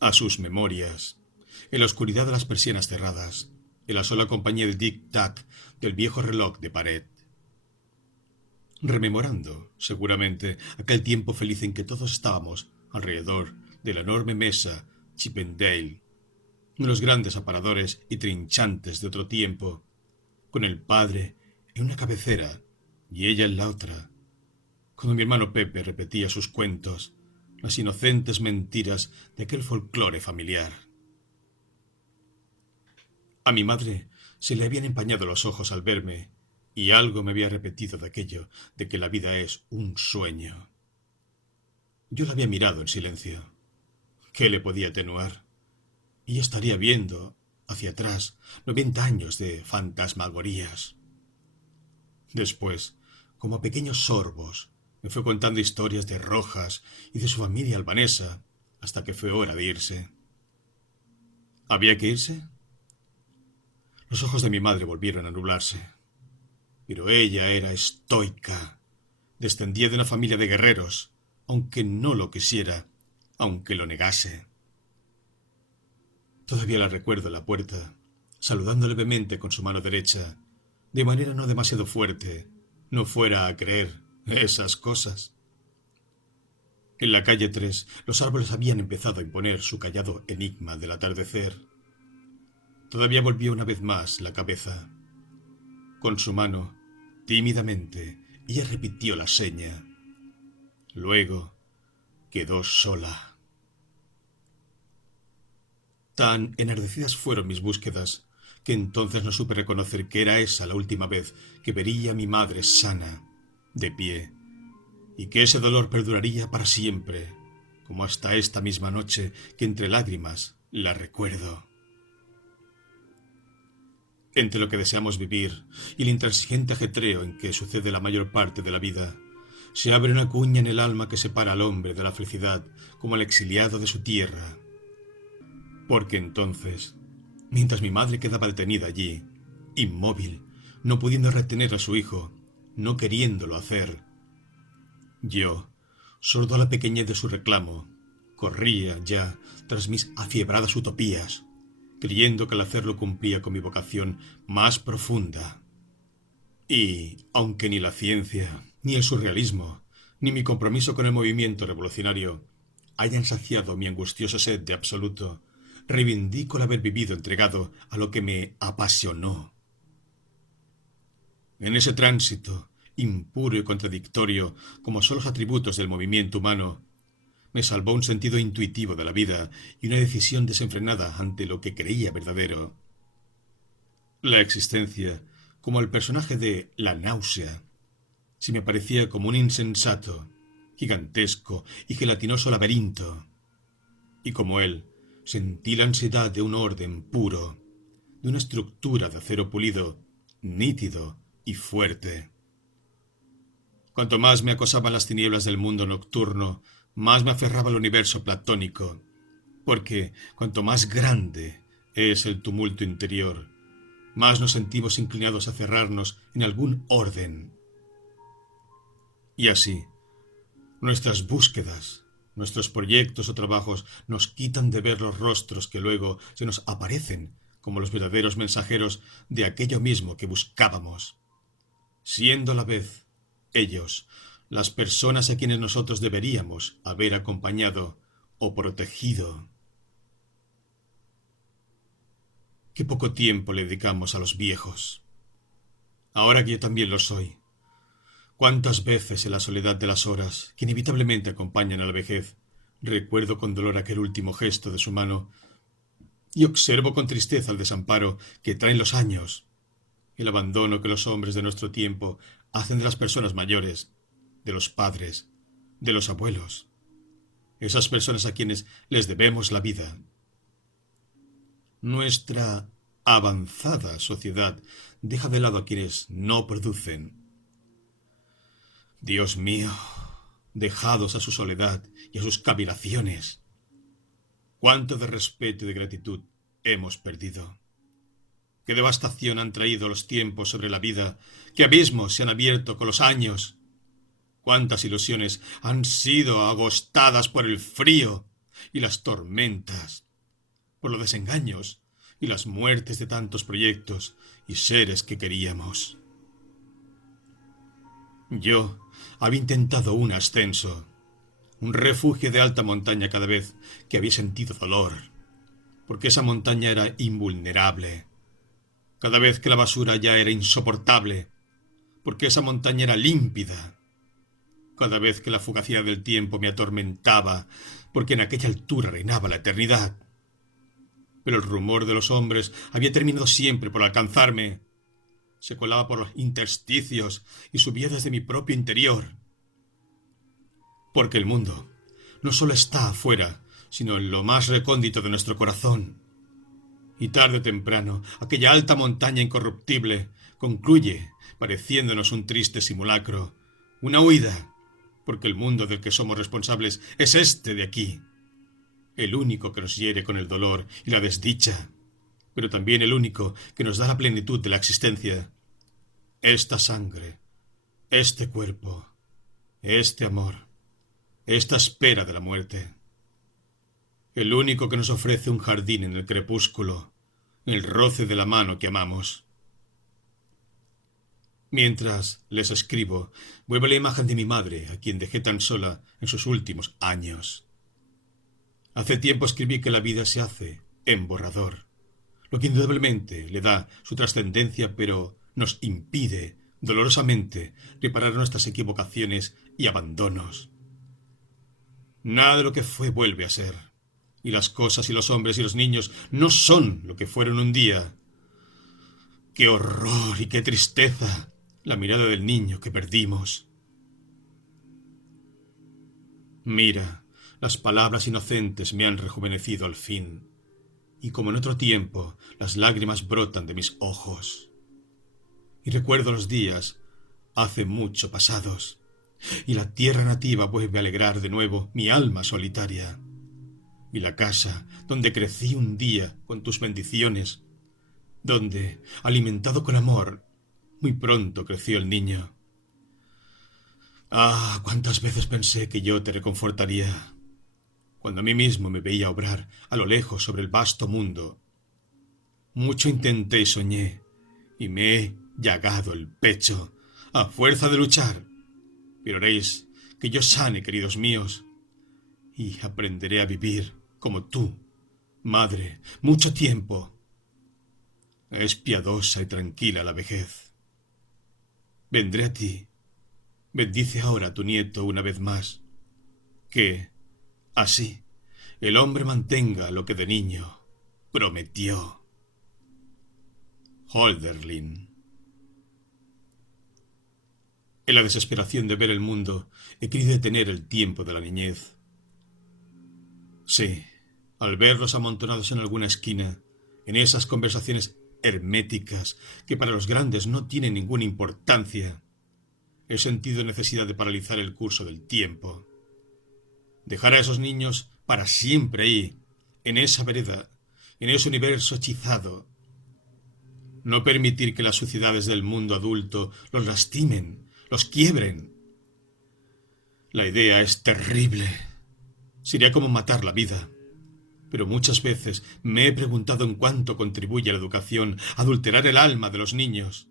a sus memorias, en la oscuridad de las persianas cerradas, en la sola compañía del tic-tac del viejo reloj de pared. Rememorando, seguramente, aquel tiempo feliz en que todos estábamos alrededor de la enorme mesa Chippendale, los grandes aparadores y trinchantes de otro tiempo, con el padre en una cabecera y ella en la otra, cuando mi hermano Pepe repetía sus cuentos, las inocentes mentiras de aquel folclore familiar. A mi madre se le habían empañado los ojos al verme, y algo me había repetido de aquello, de que la vida es un sueño. Yo la había mirado en silencio. ¿Qué le podía atenuar? Y estaría viendo, hacia atrás, 90 años de fantasmagorías. Después, como a pequeños sorbos, me fue contando historias de Rojas y de su familia albanesa, hasta que fue hora de irse. ¿Había que irse? Los ojos de mi madre volvieron a nublarse. Pero ella era estoica. Descendía de una familia de guerreros, aunque no lo quisiera, aunque lo negase. Todavía la recuerdo en la puerta, saludando levemente con su mano derecha, de manera no demasiado fuerte, no fuera a creer esas cosas. En la calle 3, los árboles habían empezado a imponer su callado enigma del atardecer. Todavía volvió una vez más la cabeza. Con su mano, tímidamente, ella repitió la seña. Luego quedó sola. Tan enardecidas fueron mis búsquedas que entonces no supe reconocer que era esa la última vez que vería a mi madre sana, de pie, y que ese dolor perduraría para siempre, como hasta esta misma noche que entre lágrimas la recuerdo. Entre lo que deseamos vivir y el intransigente ajetreo en que sucede la mayor parte de la vida, se abre una cuña en el alma que separa al hombre de la felicidad como el exiliado de su tierra. Porque entonces, mientras mi madre quedaba detenida allí, inmóvil, no pudiendo retener a su hijo, no queriéndolo hacer, yo, sordo a la pequeñez de su reclamo, corría ya tras mis afiebradas utopías, creyendo que al hacerlo cumplía con mi vocación más profunda. Y, aunque ni la ciencia, ni el surrealismo, ni mi compromiso con el movimiento revolucionario hayan saciado mi angustiosa sed de absoluto, reivindico el haber vivido entregado a lo que me apasionó. En ese tránsito, impuro y contradictorio, como son los atributos del movimiento humano, me salvó un sentido intuitivo de la vida y una decisión desenfrenada ante lo que creía verdadero. La existencia, como el personaje de La náusea, se me parecía como un insensato, gigantesco y gelatinoso laberinto, y como él, sentí la ansiedad de un orden puro, de una estructura de acero pulido, nítido y fuerte. Cuanto más me acosaban las tinieblas del mundo nocturno, más me aferraba al universo platónico, porque cuanto más grande es el tumulto interior, más nos sentimos inclinados a cerrarnos en algún orden. Y así, nuestras búsquedas, nuestros proyectos o trabajos nos quitan de ver los rostros que luego se nos aparecen como los verdaderos mensajeros de aquello mismo que buscábamos, siendo a la vez ellos las personas a quienes nosotros deberíamos haber acompañado o protegido. Qué poco tiempo le dedicamos a los viejos. Ahora que yo también lo soy, cuántas veces en la soledad de las horas que inevitablemente acompañan a la vejez, recuerdo con dolor aquel último gesto de su mano y observo con tristeza el desamparo que traen los años, el abandono que los hombres de nuestro tiempo hacen de las personas mayores, de los padres, de los abuelos, esas personas a quienes les debemos la vida. Nuestra avanzada sociedad deja de lado a quienes no producen. Dios mío, dejados a su soledad y a sus cavilaciones, cuánto de respeto y de gratitud hemos perdido. Qué devastación han traído los tiempos sobre la vida, qué abismos se han abierto con los años. Cuántas ilusiones han sido agostadas por el frío y las tormentas, por los desengaños y las muertes de tantos proyectos y seres que queríamos. Yo había intentado un ascenso, un refugio de alta montaña cada vez que había sentido dolor, porque esa montaña era invulnerable. Cada vez que la basura ya era insoportable, porque esa montaña era límpida. Cada vez que la fugacidad del tiempo me atormentaba, porque en aquella altura reinaba la eternidad. Pero el rumor de los hombres había terminado siempre por alcanzarme. Se colaba por los intersticios y subía desde mi propio interior. Porque el mundo no solo está afuera, sino en lo más recóndito de nuestro corazón. Y tarde o temprano, aquella alta montaña incorruptible concluye pareciéndonos un triste simulacro, una huida, porque el mundo del que somos responsables es este de aquí, el único que nos hiere con el dolor y la desdicha, pero también el único que nos da la plenitud de la existencia. Esta sangre, este cuerpo, este amor, esta espera de la muerte. El único que nos ofrece un jardín en el crepúsculo, el roce de la mano que amamos. Mientras les escribo, vuelve la imagen de mi madre, a quien dejé tan sola en sus últimos años. Hace tiempo escribí que la vida se hace en borrador, lo que indudablemente le da su trascendencia, pero nos impide dolorosamente reparar nuestras equivocaciones y abandonos. Nada de lo que fue vuelve a ser, y las cosas y los hombres y los niños no son lo que fueron un día. ¡Qué horror y qué tristeza! La mirada del niño que perdimos. Mira, las palabras inocentes me han rejuvenecido al fin, y como en otro tiempo, las lágrimas brotan de mis ojos. Y recuerdo los días, hace mucho pasados, y la tierra nativa vuelve a alegrar de nuevo mi alma solitaria. Y la casa donde crecí un día con tus bendiciones, donde, alimentado con amor, muy pronto creció el niño. Ah, cuántas veces pensé que yo te reconfortaría, cuando a mí mismo me veía obrar a lo lejos sobre el vasto mundo. Mucho intenté y soñé, y me he llagado el pecho a fuerza de luchar. Pero haréis que yo sane, queridos míos, y aprenderé a vivir como tú, madre, mucho tiempo. Es piadosa y tranquila la vejez. Vendré a ti. Bendice ahora a tu nieto una vez más. Que, así, el hombre mantenga lo que de niño prometió. Hölderlin. En la desesperación de ver el mundo, he querido detener el tiempo de la niñez. Sí, al verlos amontonados en alguna esquina, en esas conversaciones herméticas que para los grandes no tienen ninguna importancia, he sentido necesidad de paralizar el curso del tiempo. Dejar a esos niños para siempre ahí, en esa vereda, en ese universo hechizado. No permitir que las suciedades del mundo adulto los lastimen, los quiebren. La idea es terrible. Sería como matar la vida. Pero muchas veces me he preguntado en cuánto contribuye la educación a adulterar el alma de los niños.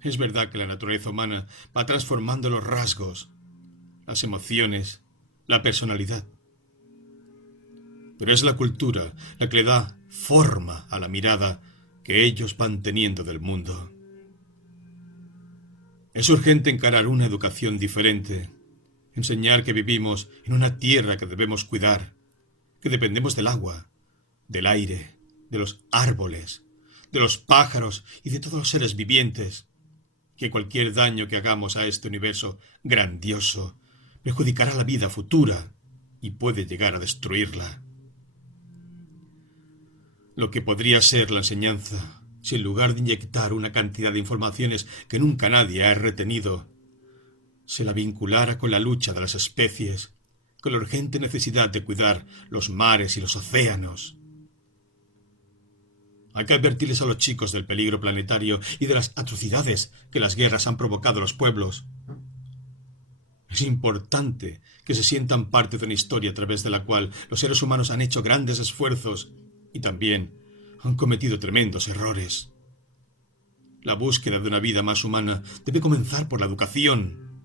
Es verdad que la naturaleza humana va transformando los rasgos, las emociones, la personalidad. Pero es la cultura la que le da forma a la mirada que ellos van teniendo del mundo. Es urgente encarar una educación diferente, enseñar que vivimos en una tierra que debemos cuidar, que dependemos del agua, del aire, de los árboles, de los pájaros y de todos los seres vivientes, que cualquier daño que hagamos a este universo grandioso perjudicará la vida futura y puede llegar a destruirla. Lo que podría ser la enseñanza, si en lugar de inyectar una cantidad de informaciones que nunca nadie ha retenido, se la vinculara con la lucha de las especies, con la urgente necesidad de cuidar los mares y los océanos. Hay que advertirles a los chicos del peligro planetario y de las atrocidades que las guerras han provocado a los pueblos. Es importante que se sientan parte de una historia a través de la cual los seres humanos han hecho grandes esfuerzos y también han cometido tremendos errores. La búsqueda de una vida más humana debe comenzar por la educación.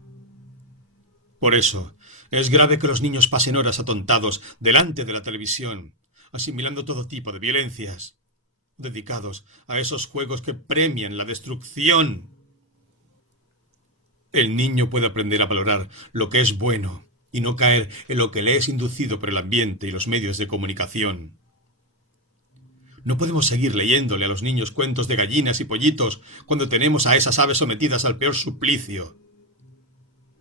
Por eso, es grave que los niños pasen horas atontados delante de la televisión, asimilando todo tipo de violencias, dedicados a esos juegos que premian la destrucción. El niño puede aprender a valorar lo que es bueno y no caer en lo que le es inducido por el ambiente y los medios de comunicación. No podemos seguir leyéndole a los niños cuentos de gallinas y pollitos cuando tenemos a esas aves sometidas al peor suplicio.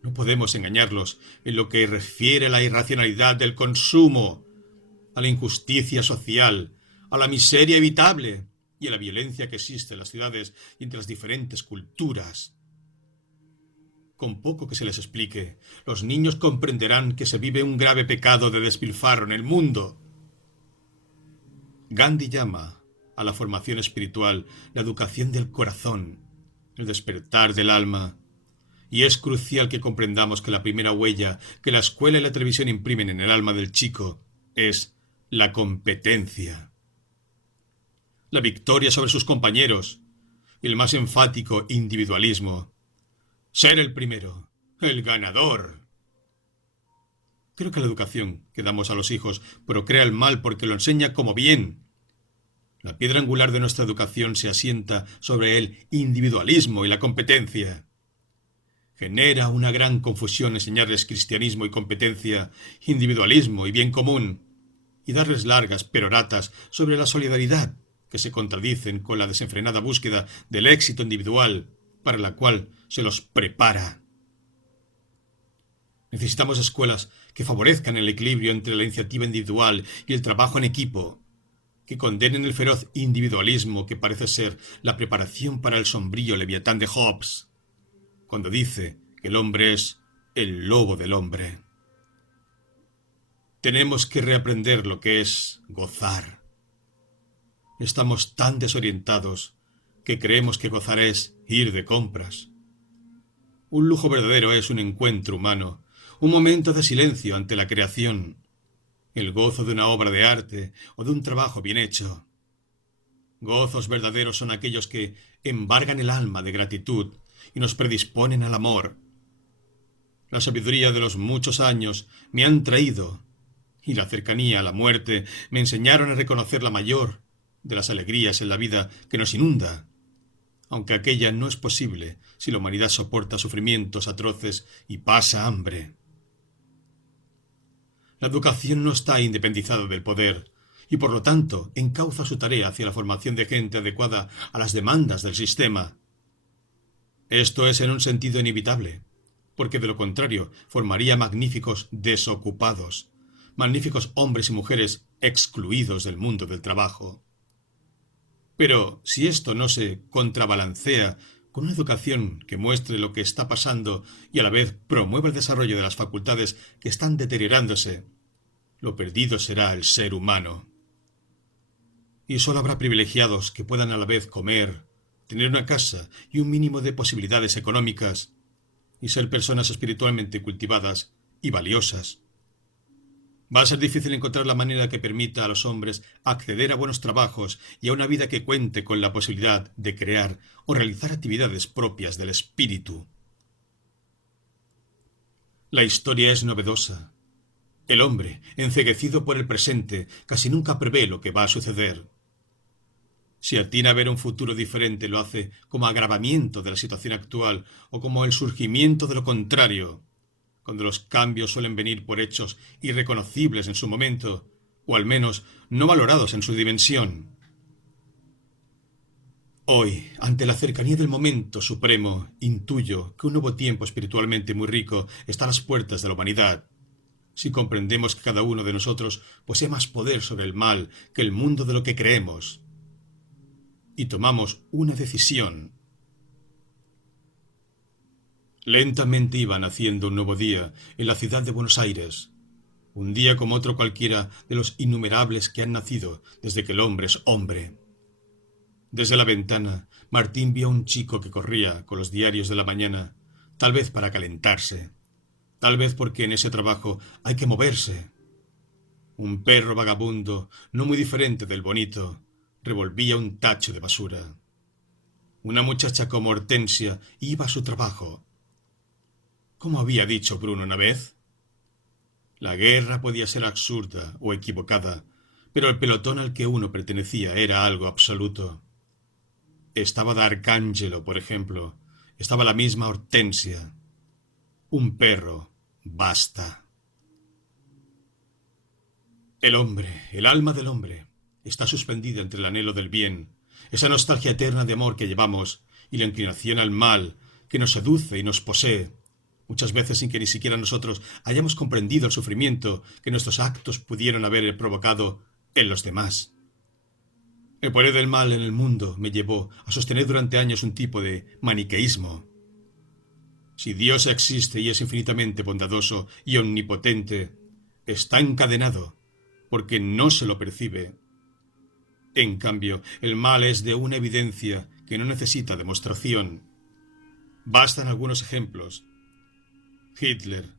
No podemos engañarlos en lo que refiere a la irracionalidad del consumo, a la injusticia social, a la miseria evitable y a la violencia que existe en las ciudades y entre las diferentes culturas. Con poco que se les explique, los niños comprenderán que se vive un grave pecado de despilfarro en el mundo. Gandhi llama a la formación espiritual la educación del corazón, el despertar del alma, y es crucial que comprendamos que la primera huella que la escuela y la televisión imprimen en el alma del chico es la competencia. La victoria sobre sus compañeros, y el más enfático individualismo. Ser el primero, el ganador. Creo que la educación que damos a los hijos procrea el mal porque lo enseña como bien. La piedra angular de nuestra educación se asienta sobre el individualismo y la competencia. Genera una gran confusión enseñarles cristianismo y competencia, individualismo y bien común, y darles largas peroratas sobre la solidaridad, que se contradicen con la desenfrenada búsqueda del éxito individual, para la cual se los prepara. Necesitamos escuelas que favorezcan el equilibrio entre la iniciativa individual y el trabajo en equipo, que condenen el feroz individualismo que parece ser la preparación para el sombrío Leviatán de Hobbes, cuando dice que el hombre es el lobo del hombre. Tenemos que reaprender lo que es gozar. Estamos tan desorientados que creemos que gozar es ir de compras. Un lujo verdadero es un encuentro humano, un momento de silencio ante la creación, el gozo de una obra de arte o de un trabajo bien hecho. Gozos verdaderos son aquellos que embargan el alma de gratitud y nos predisponen al amor. La sabiduría de los muchos años me han traído, y la cercanía a la muerte me enseñaron a reconocer la mayor de las alegrías en la vida que nos inunda, aunque aquella no es posible si la humanidad soporta sufrimientos atroces y pasa hambre. La educación no está independizada del poder, y por lo tanto encauza su tarea hacia la formación de gente adecuada a las demandas del sistema. Esto es en un sentido inevitable, porque de lo contrario formaría magníficos desocupados, magníficos hombres y mujeres excluidos del mundo del trabajo. Pero si esto no se contrabalancea con una educación que muestre lo que está pasando y a la vez promueva el desarrollo de las facultades que están deteriorándose, lo perdido será el ser humano. Y solo habrá privilegiados que puedan a la vez comer, tener una casa y un mínimo de posibilidades económicas, y ser personas espiritualmente cultivadas y valiosas. Va a ser difícil encontrar la manera que permita a los hombres acceder a buenos trabajos y a una vida que cuente con la posibilidad de crear o realizar actividades propias del espíritu. La historia es novedosa. El hombre, enceguecido por el presente, casi nunca prevé lo que va a suceder. Si atina a ver un futuro diferente, lo hace como agravamiento de la situación actual o como el surgimiento de lo contrario, cuando los cambios suelen venir por hechos irreconocibles en su momento, o al menos no valorados en su dimensión. Hoy, ante la cercanía del momento supremo, intuyo que un nuevo tiempo espiritualmente muy rico está a las puertas de la humanidad. Si comprendemos que cada uno de nosotros posee más poder sobre el mal que el mundo de lo que creemos, y tomamos una decisión. Lentamente iba naciendo un nuevo día en la ciudad de Buenos Aires, un día como otro cualquiera de los innumerables que han nacido desde que el hombre es hombre. Desde la ventana, Martín vio a un chico que corría con los diarios de la mañana, tal vez para calentarse, tal vez porque en ese trabajo hay que moverse. Un perro vagabundo, no muy diferente del bonito, revolvía un tacho de basura. Una muchacha como Hortensia iba a su trabajo. ¿Cómo había dicho Bruno una vez? La guerra podía ser absurda o equivocada, pero el pelotón al que uno pertenecía era algo absoluto. Estaba D'Arcangelo, por ejemplo. Estaba la misma Hortensia. Un perro, basta. El hombre, el alma del hombre, está suspendida entre el anhelo del bien, esa nostalgia eterna de amor que llevamos, y la inclinación al mal, que nos seduce y nos posee, muchas veces sin que ni siquiera nosotros hayamos comprendido el sufrimiento que nuestros actos pudieron haber provocado en los demás. El poder del mal en el mundo me llevó a sostener durante años un tipo de maniqueísmo. Si Dios existe y es infinitamente bondadoso y omnipotente, está encadenado, porque no se lo percibe. En cambio, el mal es de una evidencia que no necesita demostración. Bastan algunos ejemplos. Hitler,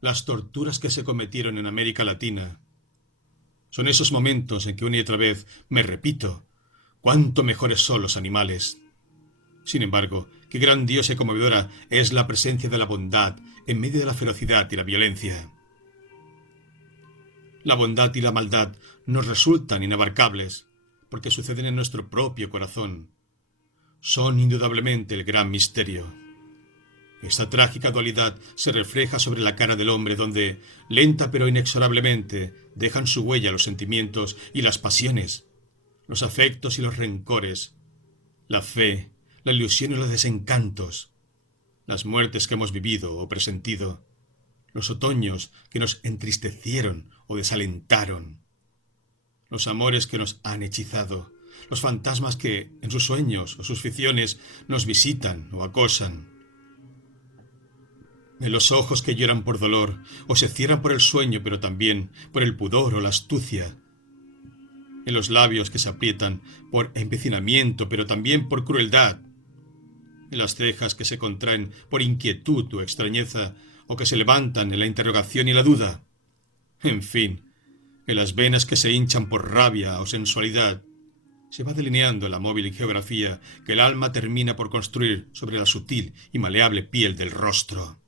las torturas que se cometieron en América Latina. Son esos momentos en que una y otra vez me repito, cuánto mejores son los animales. Sin embargo, qué grandiosa y conmovedora es la presencia de la bondad en medio de la ferocidad y la violencia. La bondad y la maldad nos resultan inabarcables, porque suceden en nuestro propio corazón. Son indudablemente el gran misterio. Esta trágica dualidad se refleja sobre la cara del hombre donde, lenta pero inexorablemente, dejan su huella los sentimientos y las pasiones, los afectos y los rencores, la fe, la ilusión y los desencantos, las muertes que hemos vivido o presentido, los otoños que nos entristecieron o desalentaron, los amores que nos han hechizado, los fantasmas que, en sus sueños o sus ficciones, nos visitan o acosan, en los ojos que lloran por dolor o se cierran por el sueño, pero también por el pudor o la astucia, en los labios que se aprietan por empecinamiento, pero también por crueldad, en las cejas que se contraen por inquietud o extrañeza, o que se levantan en la interrogación y la duda, en fin, en las venas que se hinchan por rabia o sensualidad, se va delineando la móvil geografía que el alma termina por construir sobre la sutil y maleable piel del rostro,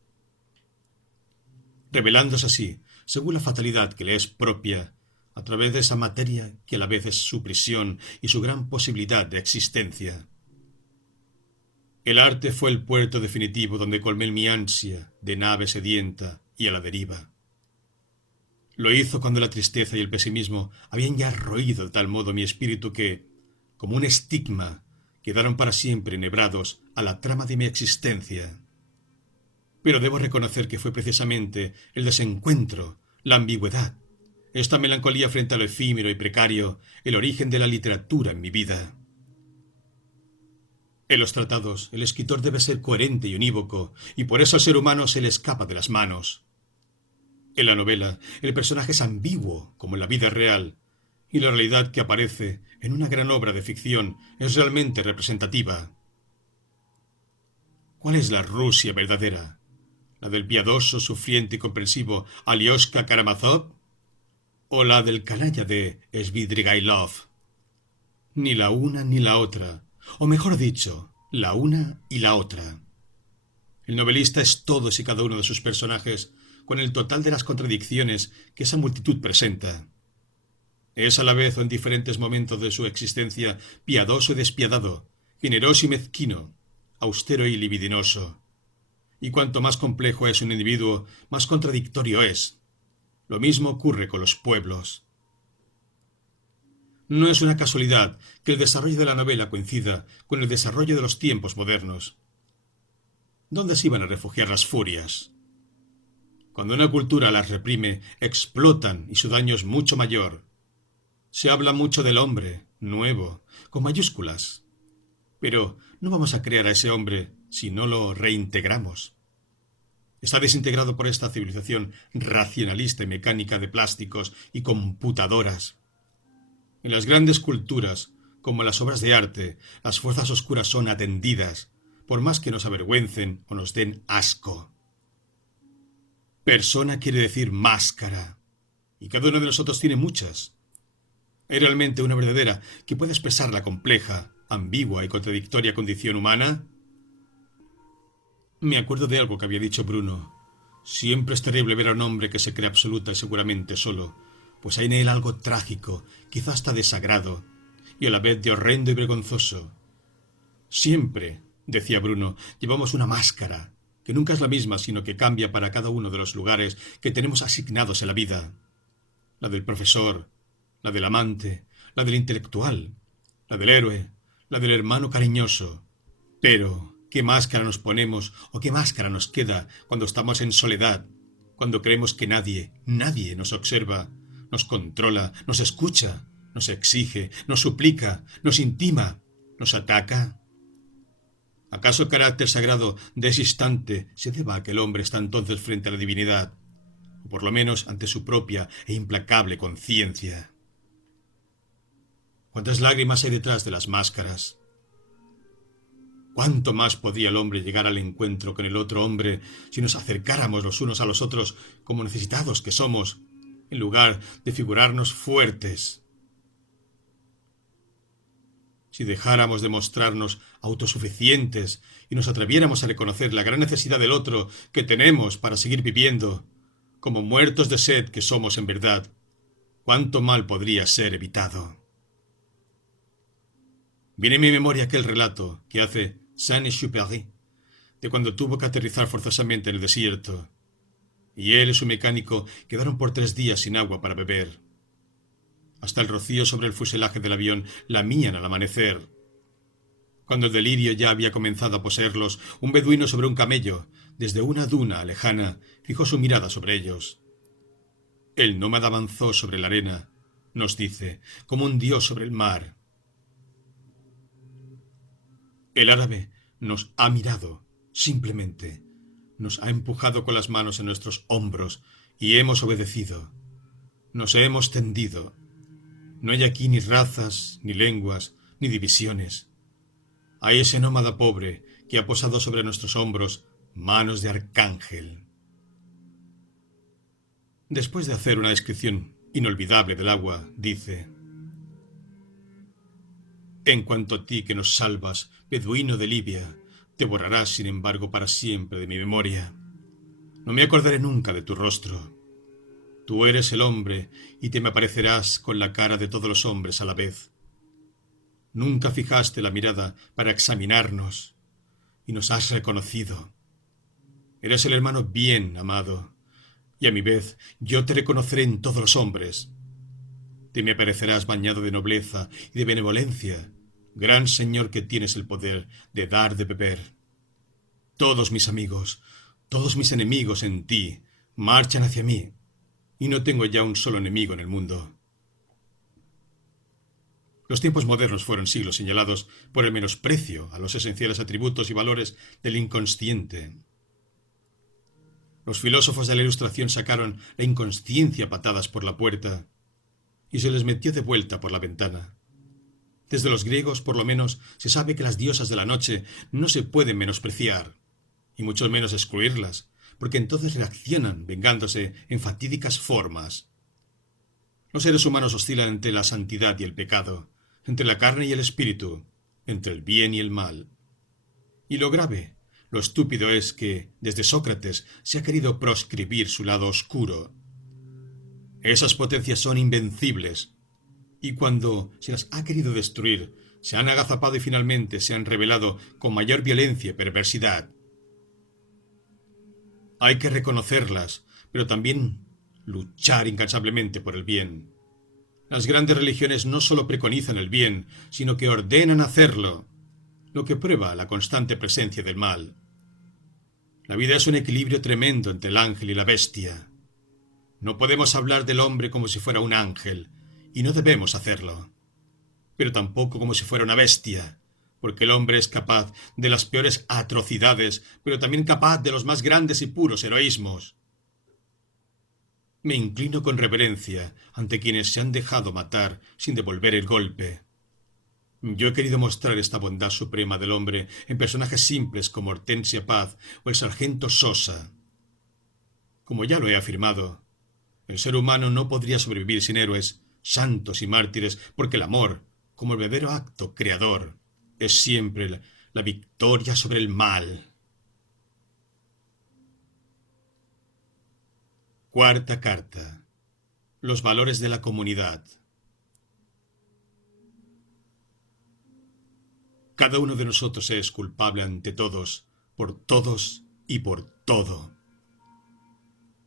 revelándose así, según la fatalidad que le es propia, a través de esa materia que a la vez es su prisión y su gran posibilidad de existencia. El arte fue el puerto definitivo donde colmé mi ansia de nave sedienta y a la deriva. Lo hizo cuando la tristeza y el pesimismo habían ya roído de tal modo mi espíritu que, como un estigma, quedaron para siempre enhebrados a la trama de mi existencia. Pero debo reconocer que fue precisamente el desencuentro, la ambigüedad, esta melancolía frente a lo efímero y precario, el origen de la literatura en mi vida. En los tratados, el escritor debe ser coherente y unívoco, y por eso al ser humano se le escapa de las manos. En la novela, el personaje es ambiguo, como en la vida real, y la realidad que aparece en una gran obra de ficción es realmente representativa. ¿Cuál es la Rusia verdadera? ¿La del piadoso, sufriente y comprensivo Alioshka Karamazov? ¿O la del canalla de Svidrigailov? Ni la una ni la otra, o mejor dicho, la una y la otra. El novelista es todos y cada uno de sus personajes, con el total de las contradicciones que esa multitud presenta. Es a la vez o en diferentes momentos de su existencia piadoso y despiadado, generoso y mezquino, austero y libidinoso. Y cuanto más complejo es un individuo, más contradictorio es. Lo mismo ocurre con los pueblos. No es una casualidad que el desarrollo de la novela coincida con el desarrollo de los tiempos modernos. ¿Dónde se iban a refugiar las furias? Cuando una cultura las reprime, explotan y su daño es mucho mayor. Se habla mucho del hombre, nuevo, con mayúsculas. Pero no vamos a crear a ese hombre si no lo reintegramos. Está desintegrado por esta civilización racionalista y mecánica de plásticos y computadoras. En las grandes culturas, como en las obras de arte, las fuerzas oscuras son atendidas, por más que nos avergüencen o nos den asco. Persona quiere decir máscara, y cada uno de nosotros tiene muchas. ¿Hay realmente una verdadera que pueda expresar la compleja, ambigua y contradictoria condición humana? Me acuerdo de algo que había dicho Bruno. Siempre es terrible ver a un hombre que se cree absoluta y seguramente solo, pues hay en él algo trágico, quizás hasta de sagrado, y a la vez de horrendo y vergonzoso. Siempre, decía Bruno, llevamos una máscara, que nunca es la misma, sino que cambia para cada uno de los lugares que tenemos asignados en la vida. La del profesor, la del amante, la del intelectual, la del héroe, la del hermano cariñoso. Pero, ¿qué máscara nos ponemos o qué máscara nos queda cuando estamos en soledad, cuando creemos que nadie nos observa, nos controla, nos escucha, nos exige, nos suplica, nos intima, nos ataca? ¿Acaso el carácter sagrado de ese instante se deba a que el hombre está entonces frente a la divinidad, o por lo menos ante su propia e implacable conciencia? ¿Cuántas lágrimas hay detrás de las máscaras? ¿Cuánto más podía el hombre llegar al encuentro con el otro hombre si nos acercáramos los unos a los otros como necesitados que somos, en lugar de figurarnos fuertes? Si dejáramos de mostrarnos autosuficientes y nos atreviéramos a reconocer la gran necesidad del otro que tenemos para seguir viviendo, como muertos de sed que somos en verdad, ¿cuánto mal podría ser evitado? Viene en mi memoria aquel relato que hace Saint-Exupéry, de cuando tuvo que aterrizar forzosamente en el desierto, y él y su mecánico quedaron por 3 días sin agua para beber. Hasta el rocío sobre el fuselaje del avión lamían al amanecer. Cuando el delirio ya había comenzado a poseerlos, un beduino sobre un camello, desde una duna lejana, fijó su mirada sobre ellos. El nómada avanzó sobre la arena, nos dice, como un dios sobre el mar. El árabe nos ha mirado, simplemente. Nos ha empujado con las manos en nuestros hombros y hemos obedecido. Nos hemos tendido. No hay aquí ni razas, ni lenguas, ni divisiones. Hay ese nómada pobre que ha posado sobre nuestros hombros manos de arcángel. Después de hacer una descripción inolvidable del agua, dice: En cuanto a ti que nos salvas, beduino de Libia, te borrarás, sin embargo, para siempre de mi memoria. No me acordaré nunca de tu rostro. Tú eres el hombre y te me aparecerás con la cara de todos los hombres a la vez. Nunca fijaste la mirada para examinarnos y nos has reconocido. Eres el hermano bien amado y a mi vez yo te reconoceré en todos los hombres. Te me aparecerás bañado de nobleza y de benevolencia, gran señor que tienes el poder de dar de beber. Todos mis amigos, todos mis enemigos en ti marchan hacia mí, y no tengo ya un solo enemigo en el mundo. Los tiempos modernos fueron siglos señalados por el menosprecio a los esenciales atributos y valores del inconsciente. Los filósofos de la Ilustración sacaron la inconsciencia a patadas por la puerta y se les metió de vuelta por la ventana. Desde los griegos, por lo menos, se sabe que las diosas de la noche no se pueden menospreciar, y mucho menos excluirlas, porque entonces reaccionan vengándose en fatídicas formas. Los seres humanos oscilan entre la santidad y el pecado, entre la carne y el espíritu, entre el bien y el mal. Y lo grave, lo estúpido es que, desde Sócrates, se ha querido proscribir su lado oscuro. Esas potencias son invencibles, y cuando se las ha querido destruir, se han agazapado y finalmente se han revelado con mayor violencia y perversidad. Hay que reconocerlas, pero también luchar incansablemente por el bien. Las grandes religiones no solo preconizan el bien, sino que ordenan hacerlo, lo que prueba la constante presencia del mal. La vida es un equilibrio tremendo entre el ángel y la bestia. No podemos hablar del hombre como si fuera un ángel, y no debemos hacerlo, pero tampoco como si fuera una bestia, porque el hombre es capaz de las peores atrocidades, pero también capaz de los más grandes y puros heroísmos. Me inclino con reverencia ante quienes se han dejado matar sin devolver el golpe. Yo he querido mostrar esta bondad suprema del hombre en personajes simples como Hortensia Paz o el sargento Sosa. Como ya lo he afirmado, el ser humano no podría sobrevivir sin héroes, santos y mártires, porque el amor, como el verdadero acto creador, es siempre la victoria sobre el mal. Cuarta carta. Los valores de la comunidad. Cada uno de nosotros es culpable ante todos, por todos y por todo.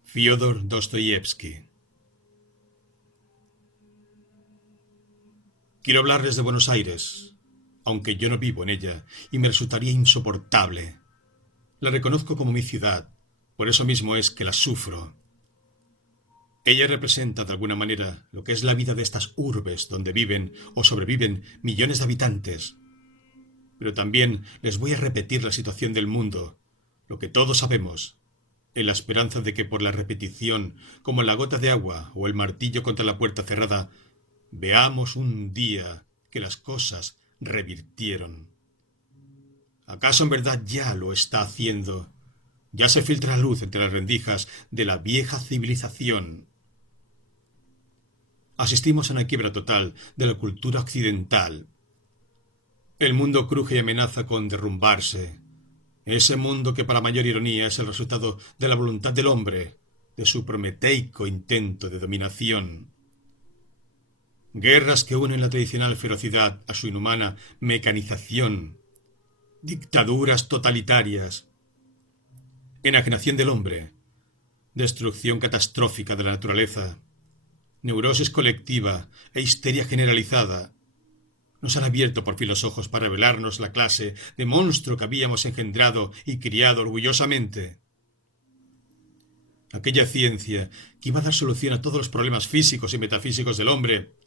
Fyodor Dostoyevsky. Quiero hablarles de Buenos Aires, aunque yo no vivo en ella, y me resultaría insoportable. La reconozco como mi ciudad, por eso mismo es que la sufro. Ella representa de alguna manera lo que es la vida de estas urbes donde viven o sobreviven millones de habitantes. Pero también les voy a repetir la situación del mundo, lo que todos sabemos, en la esperanza de que por la repetición, como la gota de agua o el martillo contra la puerta cerrada, veamos un día que las cosas revirtieron. ¿Acaso en verdad ya lo está haciendo? Ya se filtra la luz entre las rendijas de la vieja civilización. Asistimos a una quiebra total de la cultura occidental. El mundo cruje y amenaza con derrumbarse. Ese mundo que, para mayor ironía, es el resultado de la voluntad del hombre, de su prometeico intento de dominación. Guerras que unen la tradicional ferocidad a su inhumana mecanización. Dictaduras totalitarias. Enajenación del hombre. Destrucción catastrófica de la naturaleza. Neurosis colectiva e histeria generalizada. Nos han abierto por fin los ojos para revelarnos la clase de monstruo que habíamos engendrado y criado orgullosamente. Aquella ciencia que iba a dar solución a todos los problemas físicos y metafísicos del hombre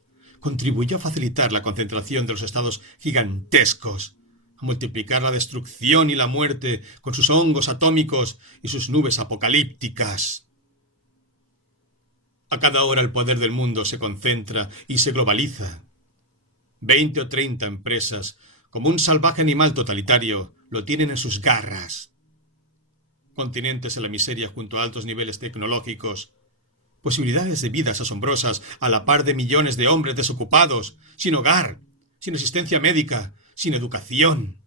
contribuyó a facilitar la concentración de los estados gigantescos, a multiplicar la destrucción y la muerte con sus hongos atómicos y sus nubes apocalípticas. A cada hora el poder del mundo se concentra y se globaliza. 20 o 30 empresas, como un salvaje animal totalitario, lo tienen en sus garras. Continentes en la miseria junto a altos niveles tecnológicos, posibilidades de vidas asombrosas a la par de millones de hombres desocupados, sin hogar, sin asistencia médica, sin educación.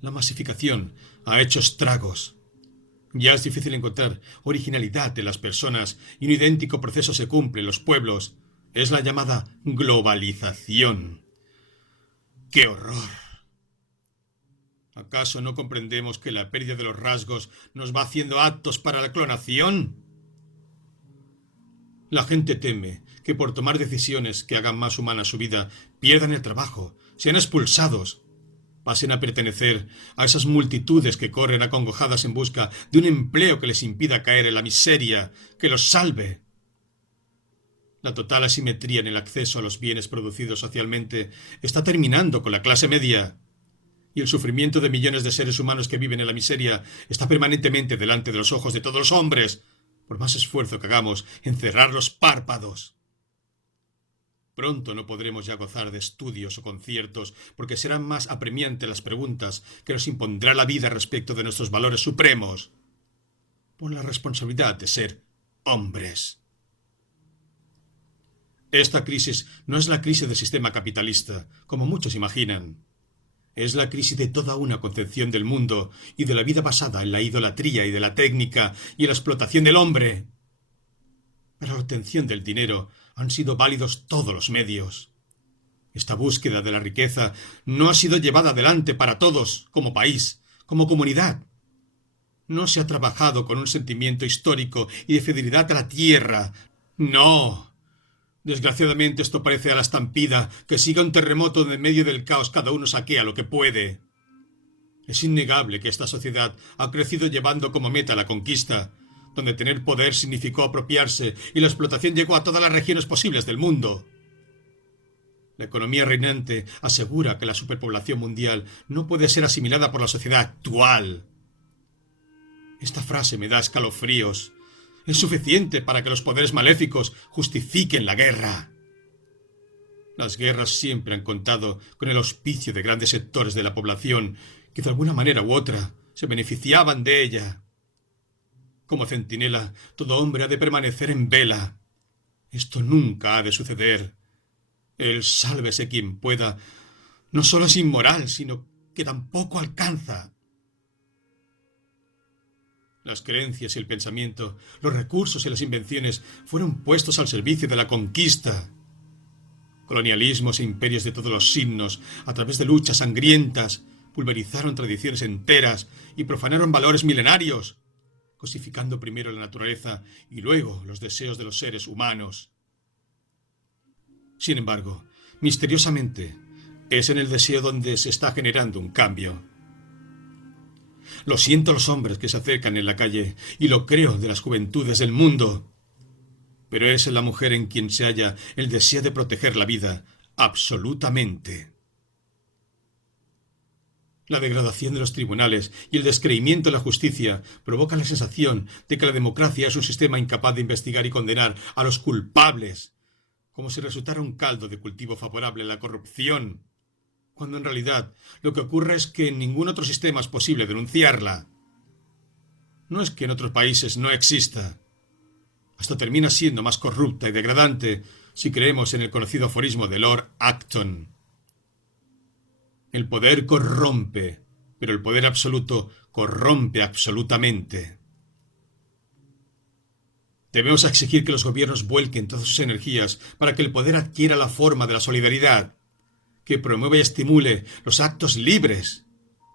La masificación ha hecho estragos. Ya es difícil encontrar originalidad en las personas y un idéntico proceso se cumple en los pueblos. Es la llamada globalización. ¡Qué horror! ¿Acaso no comprendemos que la pérdida de los rasgos nos va haciendo aptos para la clonación? La gente teme que por tomar decisiones que hagan más humana su vida, pierdan el trabajo, sean expulsados, pasen a pertenecer a esas multitudes que corren acongojadas en busca de un empleo que les impida caer en la miseria, que los salve. La total asimetría en el acceso a los bienes producidos socialmente está terminando con la clase media. Y el sufrimiento de millones de seres humanos que viven en la miseria está permanentemente delante de los ojos de todos los hombres, por más esfuerzo que hagamos en cerrar los párpados. Pronto no podremos ya gozar de estudios o conciertos, porque serán más apremiantes las preguntas que nos impondrá la vida respecto de nuestros valores supremos, por la responsabilidad de ser hombres. Esta crisis no es la crisis del sistema capitalista, como muchos imaginan. Es la crisis de toda una concepción del mundo y de la vida basada en la idolatría y de la técnica y en la explotación del hombre. Para la obtención del dinero han sido válidos todos los medios. Esta búsqueda de la riqueza no ha sido llevada adelante para todos, como país, como comunidad. No se ha trabajado con un sentimiento histórico y de fidelidad a la tierra. No. Desgraciadamente esto parece a la estampida, que siga un terremoto donde en medio del caos cada uno saquea lo que puede. Es innegable que esta sociedad ha crecido llevando como meta la conquista, donde tener poder significó apropiarse y la explotación llegó a todas las regiones posibles del mundo. La economía reinante asegura que la superpoblación mundial no puede ser asimilada por la sociedad actual. Esta frase me da escalofríos. Es suficiente para que los poderes maléficos justifiquen la guerra. Las guerras siempre han contado con el auspicio de grandes sectores de la población que de alguna manera u otra se beneficiaban de ella. Como centinela, todo hombre ha de permanecer en vela. Esto nunca ha de suceder. El sálvese quien pueda no solo es inmoral, sino que tampoco alcanza. Las creencias y el pensamiento, los recursos y las invenciones fueron puestos al servicio de la conquista. Colonialismos e imperios de todos los signos, a través de luchas sangrientas, pulverizaron tradiciones enteras y profanaron valores milenarios, cosificando primero la naturaleza y luego los deseos de los seres humanos. Sin embargo, misteriosamente, es en el deseo donde se está generando un cambio. Lo siento a los hombres que se acercan en la calle y lo creo de las juventudes del mundo. Pero es en la mujer en quien se halla el deseo de proteger la vida, absolutamente. La degradación de los tribunales y el descreimiento de la justicia provocan la sensación de que la democracia es un sistema incapaz de investigar y condenar a los culpables, como si resultara un caldo de cultivo favorable a la corrupción, cuando en realidad lo que ocurre es que en ningún otro sistema es posible denunciarla. No es que en otros países no exista. Hasta termina siendo más corrupta y degradante si creemos en el conocido aforismo de Lord Acton. El poder corrompe, pero el poder absoluto corrompe absolutamente. Debemos exigir que los gobiernos vuelquen todas sus energías para que el poder adquiera la forma de la solidaridad, que promueva y estimule los actos libres,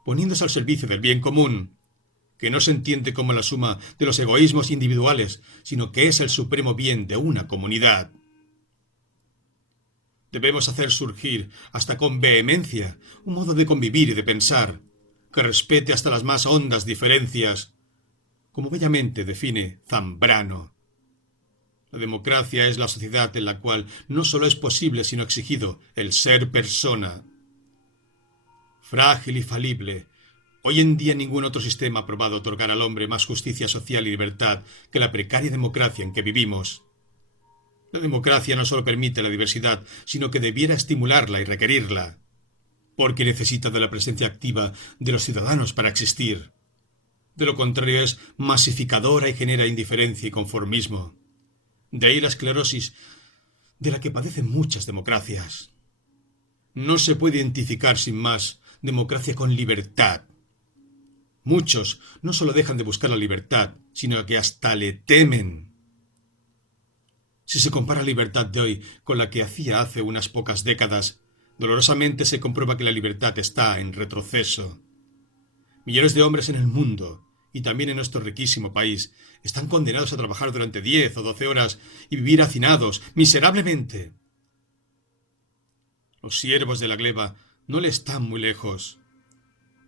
poniéndose al servicio del bien común, que no se entiende como la suma de los egoísmos individuales, sino que es el supremo bien de una comunidad. Debemos hacer surgir, hasta con vehemencia, un modo de convivir y de pensar, que respete hasta las más hondas diferencias, como bellamente define Zambrano. La democracia es la sociedad en la cual no solo es posible, sino exigido, el ser persona. Frágil y falible, hoy en día ningún otro sistema ha probado otorgar al hombre más justicia social y libertad que la precaria democracia en que vivimos. La democracia no solo permite la diversidad, sino que debiera estimularla y requerirla, porque necesita de la presencia activa de los ciudadanos para existir. De lo contrario es masificadora y genera indiferencia y conformismo. De ahí la esclerosis de la que padecen muchas democracias. No se puede identificar sin más democracia con libertad. Muchos no solo dejan de buscar la libertad, sino que hasta le temen. Si se compara la libertad de hoy con la que hacía hace unas pocas décadas, dolorosamente se comprueba que la libertad está en retroceso. Millones de hombres en el mundo, y también en nuestro riquísimo país, están condenados a trabajar durante 10 o 12 horas y vivir hacinados, miserablemente. Los siervos de la gleba no le están muy lejos.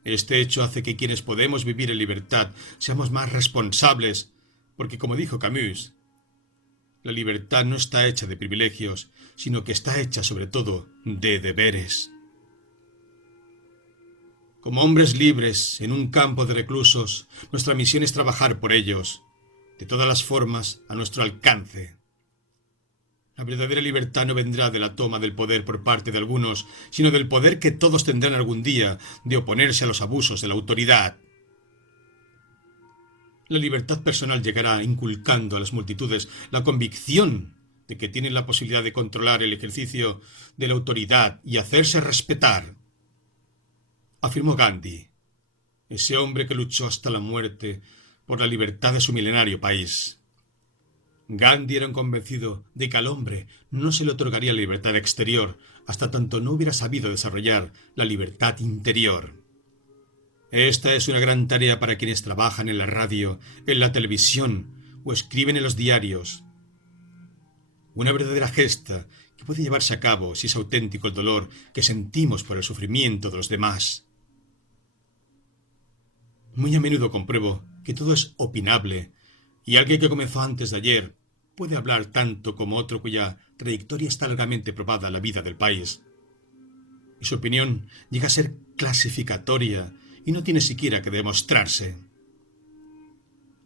Este hecho hace que quienes podemos vivir en libertad seamos más responsables, porque como dijo Camus, la libertad no está hecha de privilegios, sino que está hecha sobre todo de deberes. Como hombres libres en un campo de reclusos, nuestra misión es trabajar por ellos, de todas las formas a nuestro alcance. La verdadera libertad no vendrá de la toma del poder por parte de algunos, sino del poder que todos tendrán algún día de oponerse a los abusos de la autoridad. La libertad personal llegará inculcando a las multitudes la convicción de que tienen la posibilidad de controlar el ejercicio de la autoridad y hacerse respetar. Afirmó Gandhi, ese hombre que luchó hasta la muerte por la libertad de su milenario país. Gandhi era un convencido de que al hombre no se le otorgaría la libertad exterior hasta tanto no hubiera sabido desarrollar la libertad interior. Esta es una gran tarea para quienes trabajan en la radio, en la televisión o escriben en los diarios. Una verdadera gesta que puede llevarse a cabo si es auténtico el dolor que sentimos por el sufrimiento de los demás. Muy a menudo compruebo que todo es opinable y alguien que comenzó antes de ayer puede hablar tanto como otro cuya trayectoria está largamente probada en la vida del país. Y su opinión llega a ser clasificatoria y no tiene siquiera que demostrarse.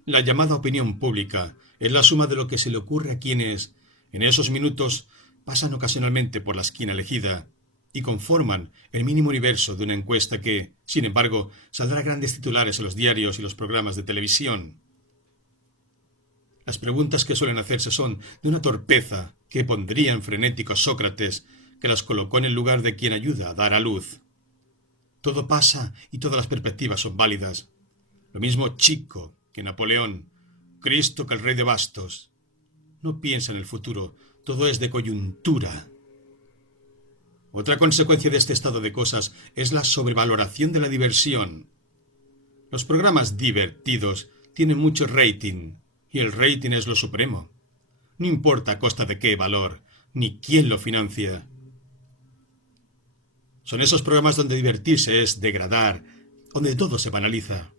La llamada opinión pública es la suma de lo que se le ocurre a quienes, en esos minutos, pasan ocasionalmente por la esquina elegida y conforman el mínimo universo de una encuesta que, sin embargo, saldrá grandes titulares en los diarios y los programas de televisión. Las preguntas que suelen hacerse son de una torpeza que pondría en frenético a Sócrates, que las colocó en el lugar de quien ayuda a dar a luz. Todo pasa y todas las perspectivas son válidas. Lo mismo Chico que Napoleón, Cristo que el rey de bastos. No piensa en el futuro, todo es de coyuntura. Otra consecuencia de este estado de cosas es la sobrevaloración de la diversión. Los programas divertidos tienen mucho rating, y el rating es lo supremo. No importa a costa de qué valor, ni quién lo financia. Son esos programas donde divertirse es degradar, donde todo se banaliza.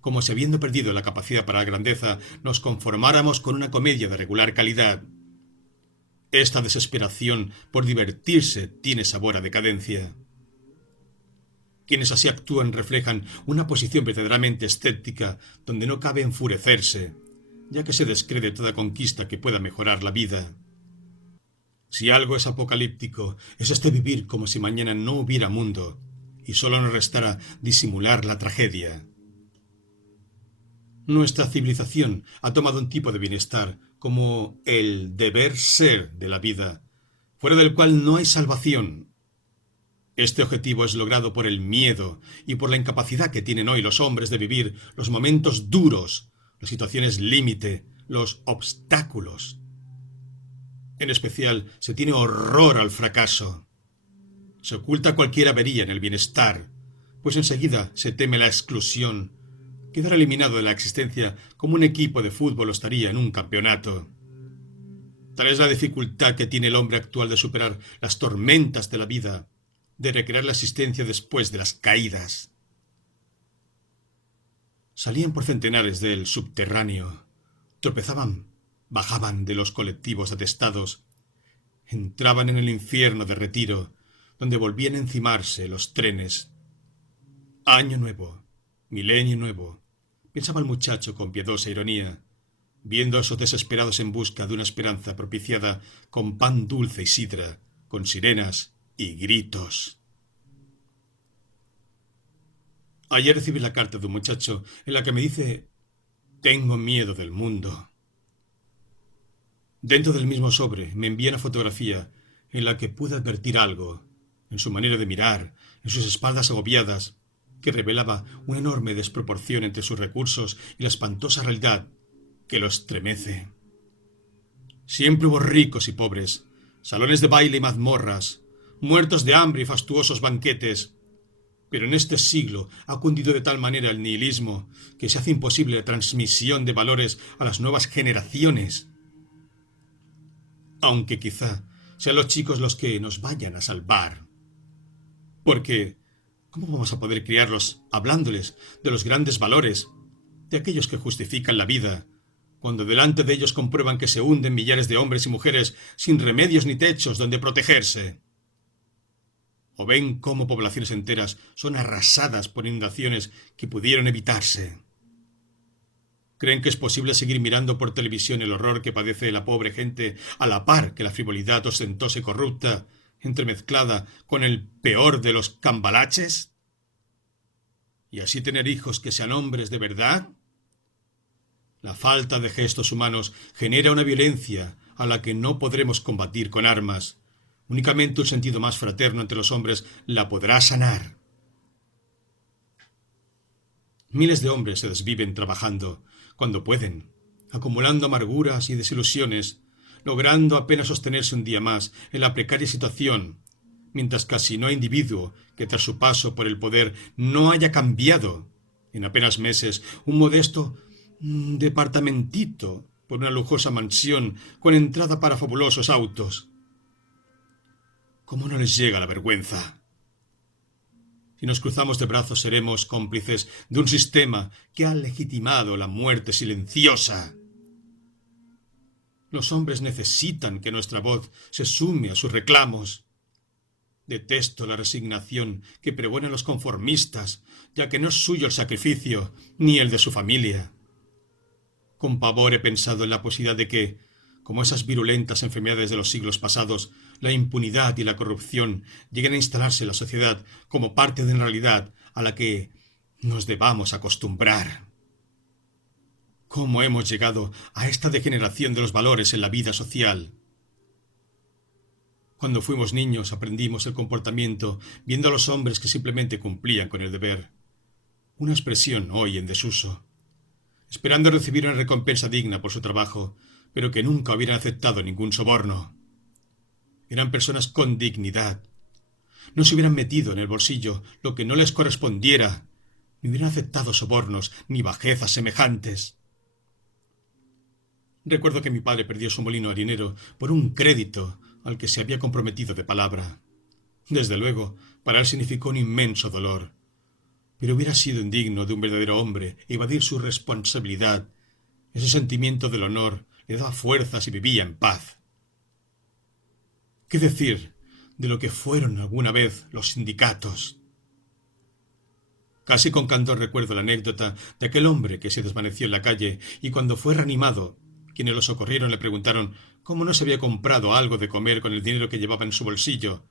Como si habiendo perdido la capacidad para la grandeza, nos conformáramos con una comedia de regular calidad. Esta desesperación por divertirse tiene sabor a decadencia. Quienes así actúan reflejan una posición verdaderamente escéptica donde no cabe enfurecerse, ya que se descree de toda conquista que pueda mejorar la vida. Si algo es apocalíptico, es este vivir como si mañana no hubiera mundo, y solo nos restara disimular la tragedia. Nuestra civilización ha tomado un tipo de bienestar como el deber ser de la vida, fuera del cual no hay salvación. Este objetivo es logrado por el miedo y por la incapacidad que tienen hoy los hombres de vivir los momentos duros, las situaciones límite, los obstáculos. En especial, se tiene horror al fracaso. Se oculta cualquier avería en el bienestar, pues enseguida se teme la exclusión. Quedar eliminado de la existencia como un equipo de fútbol lo estaría en un campeonato. Tal es la dificultad que tiene el hombre actual de superar las tormentas de la vida, de recrear la existencia después de las caídas. Salían por centenares del subterráneo, tropezaban, bajaban de los colectivos atestados, entraban en el infierno de retiro, donde volvían a encimarse los trenes. Año nuevo, milenio nuevo, pensaba el muchacho con piadosa ironía, viendo a esos desesperados en busca de una esperanza propiciada con pan dulce y sidra, con sirenas y gritos. Ayer recibí la carta de un muchacho en la que me dice: tengo miedo del mundo. Dentro del mismo sobre me envía una fotografía en la que pude advertir algo, en su manera de mirar, en sus espaldas agobiadas, que revelaba una enorme desproporción entre sus recursos y la espantosa realidad que lo estremece. Siempre hubo ricos y pobres, salones de baile y mazmorras, muertos de hambre y fastuosos banquetes, pero en este siglo ha cundido de tal manera el nihilismo que se hace imposible la transmisión de valores a las nuevas generaciones. Aunque quizá sean los chicos los que nos vayan a salvar. Porque, ¿cómo vamos a poder criarlos hablándoles de los grandes valores, de aquellos que justifican la vida, cuando delante de ellos comprueban que se hunden millares de hombres y mujeres sin remedios ni techos donde protegerse? ¿O ven cómo poblaciones enteras son arrasadas por inundaciones que pudieron evitarse? ¿Creen que es posible seguir mirando por televisión el horror que padece la pobre gente a la par que la frivolidad ostentosa y corrupta, entremezclada con el peor de los cambalaches? ¿Y así tener hijos que sean hombres de verdad? La falta de gestos humanos genera una violencia a la que no podremos combatir con armas. Únicamente un sentido más fraterno entre los hombres la podrá sanar. Miles de hombres se desviven trabajando, cuando pueden, acumulando amarguras y desilusiones, logrando apenas sostenerse un día más en la precaria situación, mientras casi no hay individuo que tras su paso por el poder no haya cambiado, en apenas meses, un modesto departamentito por una lujosa mansión con entrada para fabulosos autos. ¿Cómo no les llega la vergüenza? Si nos cruzamos de brazos seremos cómplices de un sistema que ha legitimado la muerte silenciosa. Los hombres necesitan que nuestra voz se sume a sus reclamos. Detesto la resignación que pregonan los conformistas, ya que no es suyo el sacrificio, ni el de su familia. Con pavor he pensado en la posibilidad de que, como esas virulentas enfermedades de los siglos pasados, la impunidad y la corrupción lleguen a instalarse en la sociedad como parte de una realidad a la que nos debamos acostumbrar. ¿Cómo hemos llegado a esta degeneración de los valores en la vida social? Cuando fuimos niños aprendimos el comportamiento viendo a los hombres que simplemente cumplían con el deber. Una expresión hoy en desuso. Esperando recibir una recompensa digna por su trabajo, pero que nunca hubieran aceptado ningún soborno. Eran personas con dignidad. No se hubieran metido en el bolsillo lo que no les correspondiera, ni hubieran aceptado sobornos ni bajezas semejantes. Recuerdo que mi padre perdió su molino harinero por un crédito al que se había comprometido de palabra. Desde luego, para él significó un inmenso dolor. Pero hubiera sido indigno de un verdadero hombre evadir su responsabilidad. Ese sentimiento del honor le daba fuerzas y vivía en paz. ¿Qué decir de lo que fueron alguna vez los sindicatos? Casi con candor recuerdo la anécdota de aquel hombre que se desvaneció en la calle y cuando fue reanimado, quienes lo socorrieron le preguntaron cómo no se había comprado algo de comer con el dinero que llevaba en su bolsillo,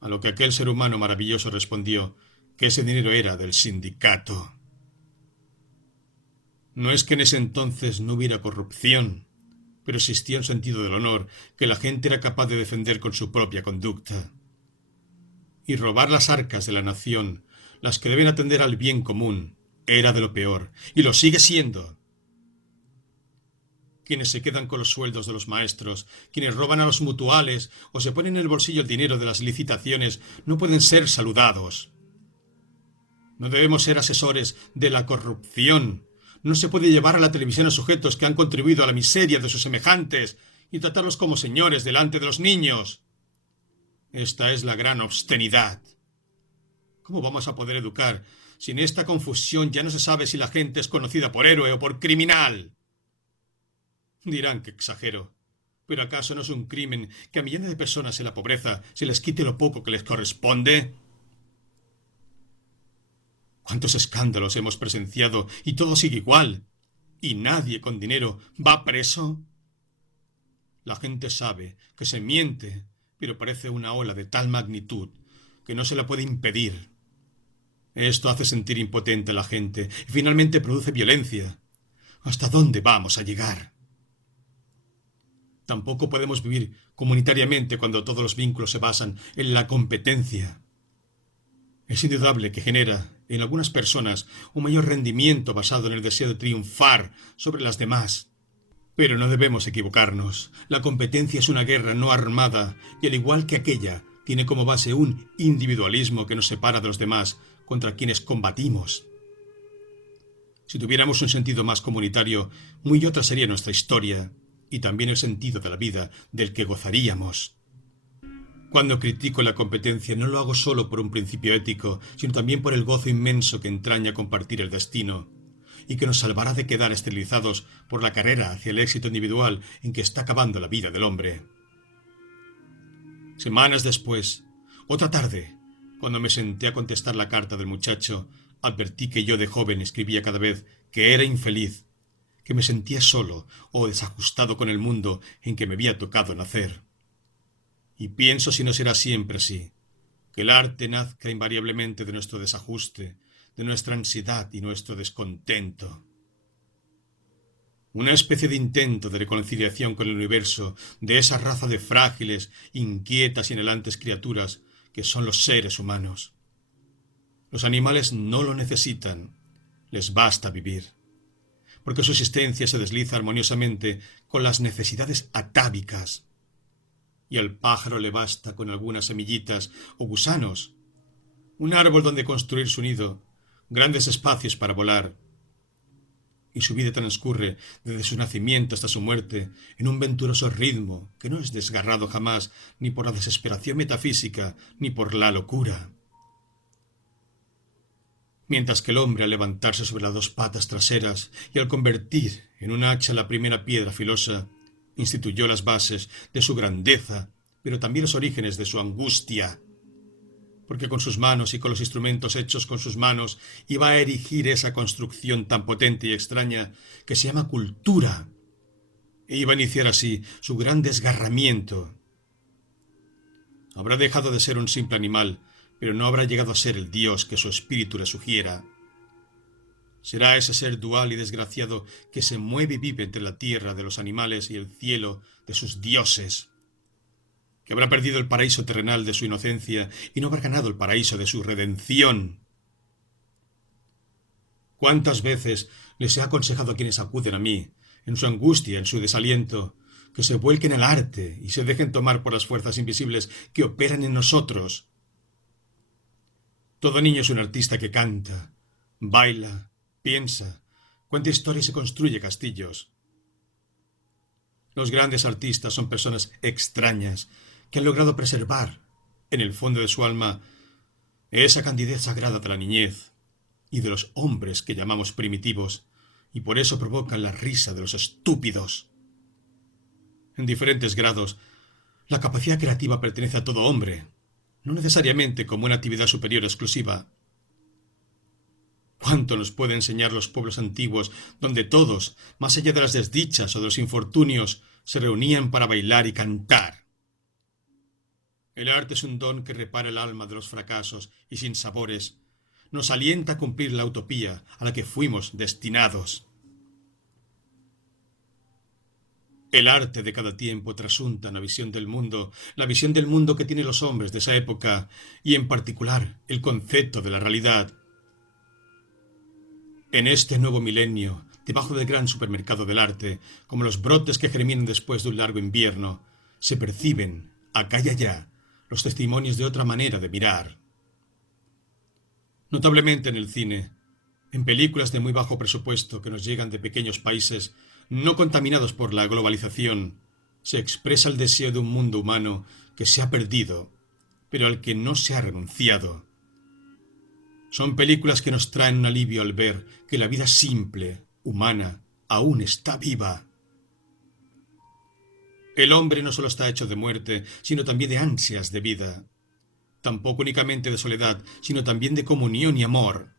a lo que aquel ser humano maravilloso respondió que ese dinero era del sindicato. No es que en ese entonces no hubiera corrupción, pero existía un sentido del honor que la gente era capaz de defender con su propia conducta. Y robar las arcas de la nación, las que deben atender al bien común, era de lo peor, y lo sigue siendo. quienes se quedan con los sueldos de los maestros, quienes roban a los mutuales o se ponen en el bolsillo el dinero de las licitaciones, no pueden ser saludados. No debemos ser asesores de la corrupción. No se puede llevar a la televisión a sujetos que han contribuido a la miseria de sus semejantes y tratarlos como señores delante de los niños. Esta es la gran obscenidad. ¿Cómo vamos a poder educar si en esta confusión ya no se sabe si la gente es conocida por héroe o por criminal? Dirán que exagero, pero ¿acaso no es un crimen que a millones de personas en la pobreza se les quite lo poco que les corresponde? ¿Cuántos escándalos hemos presenciado y todo sigue igual? ¿Y nadie con dinero va preso? La gente sabe que se miente, pero parece una ola de tal magnitud que no se la puede impedir. Esto hace sentir impotente a la gente y finalmente produce violencia. ¿Hasta dónde vamos a llegar? Tampoco podemos vivir comunitariamente cuando todos los vínculos se basan en la competencia. Es indudable que genera en algunas personas un mayor rendimiento basado en el deseo de triunfar sobre las demás. Pero no debemos equivocarnos. La competencia es una guerra no armada y al igual que aquella, tiene como base un individualismo que nos separa de los demás contra quienes combatimos. Si tuviéramos un sentido más comunitario, muy otra sería nuestra historia y también el sentido de la vida del que gozaríamos. Cuando critico la competencia no lo hago solo por un principio ético, sino también por el gozo inmenso que entraña compartir el destino, y que nos salvará de quedar esterilizados por la carrera hacia el éxito individual en que está acabando la vida del hombre. Semanas después, otra tarde, cuando me senté a contestar la carta del muchacho, advertí que yo de joven escribía cada vez que era infeliz, que me sentía solo o desajustado con el mundo en que me había tocado nacer. Y pienso si no será siempre así, que el arte nazca invariablemente de nuestro desajuste, de nuestra ansiedad y nuestro descontento. Una especie de intento de reconciliación con el universo, de esa raza de frágiles, inquietas y anhelantes criaturas que son los seres humanos. Los animales no lo necesitan, les basta vivir, porque su existencia se desliza armoniosamente con las necesidades atávicas, y al pájaro le basta con algunas semillitas o gusanos, un árbol donde construir su nido, grandes espacios para volar, y su vida transcurre desde su nacimiento hasta su muerte en un venturoso ritmo que no es desgarrado jamás ni por la desesperación metafísica ni por la locura. Mientras que el hombre, al levantarse sobre las dos patas traseras y al convertir en un hacha la primera piedra filosa, instituyó las bases de su grandeza, pero también los orígenes de su angustia, porque con sus manos y con los instrumentos hechos con sus manos iba a erigir esa construcción tan potente y extraña que se llama cultura, e iba a iniciar así su gran desgarramiento. Habrá dejado de ser un simple animal, pero no habrá llegado a ser el Dios que su espíritu le sugiera. Será ese ser dual y desgraciado que se mueve y vive entre la tierra de los animales y el cielo de sus dioses, que habrá perdido el paraíso terrenal de su inocencia y no habrá ganado el paraíso de su redención. ¿Cuántas veces les he aconsejado a quienes acuden a mí, en su angustia, en su desaliento, que se vuelquen al arte y se dejen tomar por las fuerzas invisibles que operan en nosotros? Todo niño es un artista que canta, baila, piensa, cuenta historias y construye castillos. Los grandes artistas son personas extrañas que han logrado preservar, en el fondo de su alma, esa candidez sagrada de la niñez y de los hombres que llamamos primitivos, y por eso provocan la risa de los estúpidos. En diferentes grados, la capacidad creativa pertenece a todo hombre, no necesariamente como una actividad superior exclusiva. ¿Cuánto nos puede enseñar los pueblos antiguos, donde todos, más allá de las desdichas o de los infortunios, se reunían para bailar y cantar? El arte es un don que repara el alma de los fracasos y sin sabores, nos alienta a cumplir la utopía a la que fuimos destinados. El arte de cada tiempo trasunta una visión del mundo, la visión del mundo que tienen los hombres de esa época, y en particular el concepto de la realidad. En este nuevo milenio, debajo del gran supermercado del arte, como los brotes que germinan después de un largo invierno, se perciben, acá y allá, los testimonios de otra manera de mirar. Notablemente en el cine, en películas de muy bajo presupuesto que nos llegan de pequeños países no contaminados por la globalización, se expresa el deseo de un mundo humano que se ha perdido, pero al que no se ha renunciado. Son películas que nos traen un alivio al ver que la vida simple, humana, aún está viva. El hombre no solo está hecho de muerte, sino también de ansias de vida. Tampoco únicamente de soledad, sino también de comunión y amor.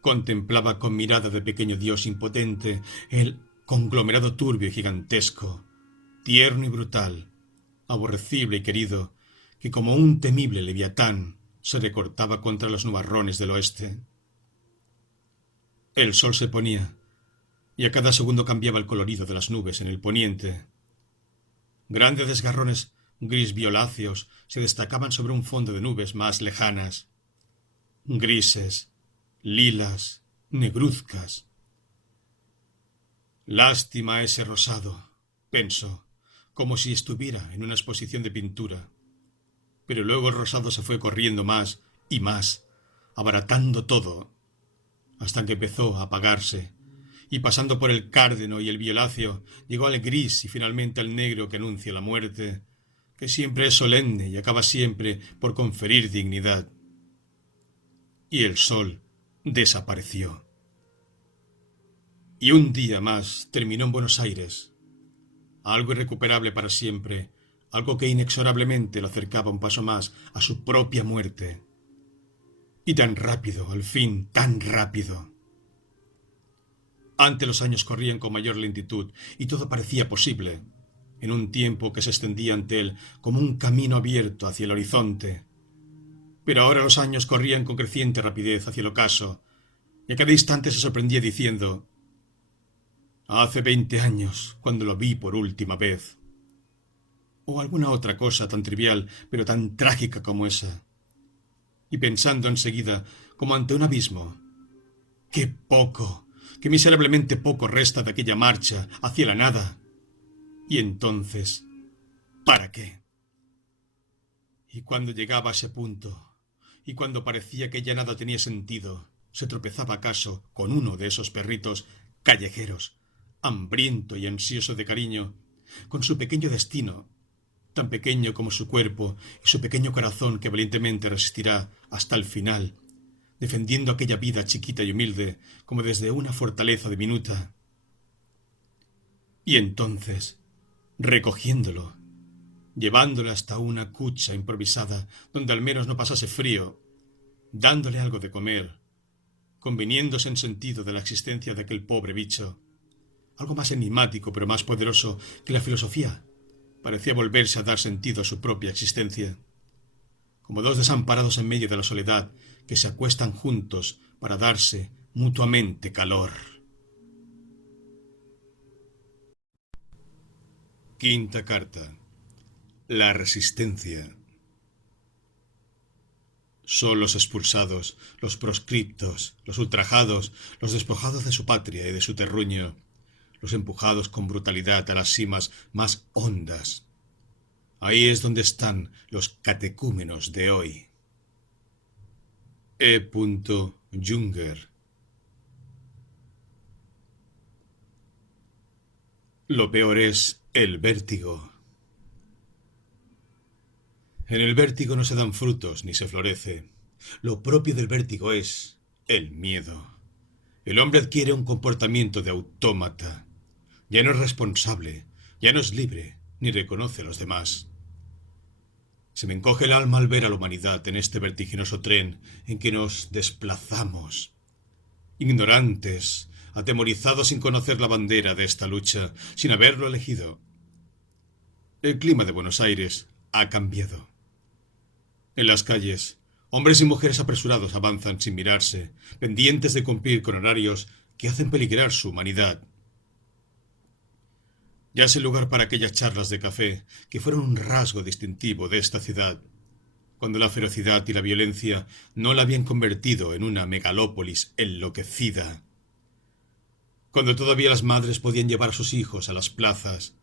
Contemplaba con mirada de pequeño dios impotente el conglomerado turbio y gigantesco, tierno y brutal, aborrecible y querido, que como un temible leviatán se recortaba contra los nubarrones del oeste. El sol se ponía, y a cada segundo cambiaba el colorido de las nubes en el poniente. Grandes desgarrones gris violáceos se destacaban sobre un fondo de nubes más lejanas, grises, lilas, negruzcas. Lástima ese rosado, pensó, como si estuviera en una exposición de pintura. Pero luego el rosado se fue corriendo más y más, abaratando todo, hasta que empezó a apagarse, y pasando por el cárdeno y el violáceo, llegó al gris y finalmente al negro que anuncia la muerte, que siempre es solemne y acaba siempre por conferir dignidad. Y el sol desapareció. Y un día más terminó en Buenos Aires, algo irrecuperable para siempre, algo que inexorablemente lo acercaba un paso más a su propia muerte. Y tan rápido, al fin, tan rápido. Antes los años corrían con mayor lentitud y todo parecía posible, en un tiempo que se extendía ante él como un camino abierto hacia el horizonte. Pero ahora los años corrían con creciente rapidez hacia el ocaso, y a cada instante se sorprendía diciendo: «Hace 20 años, cuando lo vi por última vez». O alguna otra cosa tan trivial, pero tan trágica como esa. Y pensando enseguida, como ante un abismo: «¡Qué poco, qué miserablemente poco resta de aquella marcha hacia la nada! Y entonces, ¿para qué?». Y cuando llegaba a ese punto, y cuando parecía que ya nada tenía sentido, se tropezaba acaso con uno de esos perritos callejeros, hambriento y ansioso de cariño, con su pequeño destino, tan pequeño como su cuerpo y su pequeño corazón que valientemente resistirá hasta el final, defendiendo aquella vida chiquita y humilde como desde una fortaleza diminuta. Y entonces, recogiéndolo, llevándole hasta una cucha improvisada donde al menos no pasase frío, dándole algo de comer, conviniéndose en sentido de la existencia de aquel pobre bicho, algo más enigmático pero más poderoso que la filosofía, parecía volverse a dar sentido a su propia existencia, como dos desamparados en medio de la soledad que se acuestan juntos para darse mutuamente calor. Quinta carta. La resistencia. Son los expulsados, los proscriptos, los ultrajados, los despojados de su patria y de su terruño, los empujados con brutalidad a las cimas más hondas. Ahí es donde están los catecúmenos de hoy. E. Junger. Lo peor es el vértigo. En el vértigo no se dan frutos ni se florece. Lo propio del vértigo es el miedo. El hombre adquiere un comportamiento de autómata. Ya no es responsable, ya no es libre, ni reconoce a los demás. Se me encoge el alma al ver a la humanidad en este vertiginoso tren en que nos desplazamos. Ignorantes, atemorizados sin conocer la bandera de esta lucha, sin haberlo elegido. El clima de Buenos Aires ha cambiado. En las calles, hombres y mujeres apresurados avanzan sin mirarse, pendientes de cumplir con horarios que hacen peligrar su humanidad. Ya es el lugar para aquellas charlas de café que fueron un rasgo distintivo de esta ciudad. cuando la ferocidad y la violencia no la habían convertido en una megalópolis enloquecida, cuando todavía las madres podían llevar a sus hijos a las plazas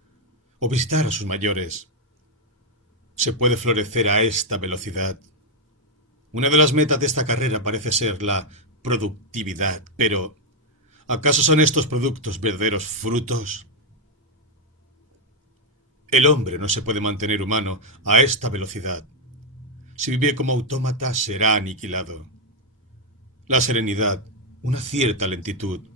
o visitar a sus mayores. Se puede florecer a esta velocidad. Una de las metas de esta carrera parece ser la productividad, pero ¿acaso son estos productos verdaderos frutos? El hombre no se puede mantener humano a esta velocidad. Si vive como autómata, será aniquilado. La serenidad, una cierta lentitud,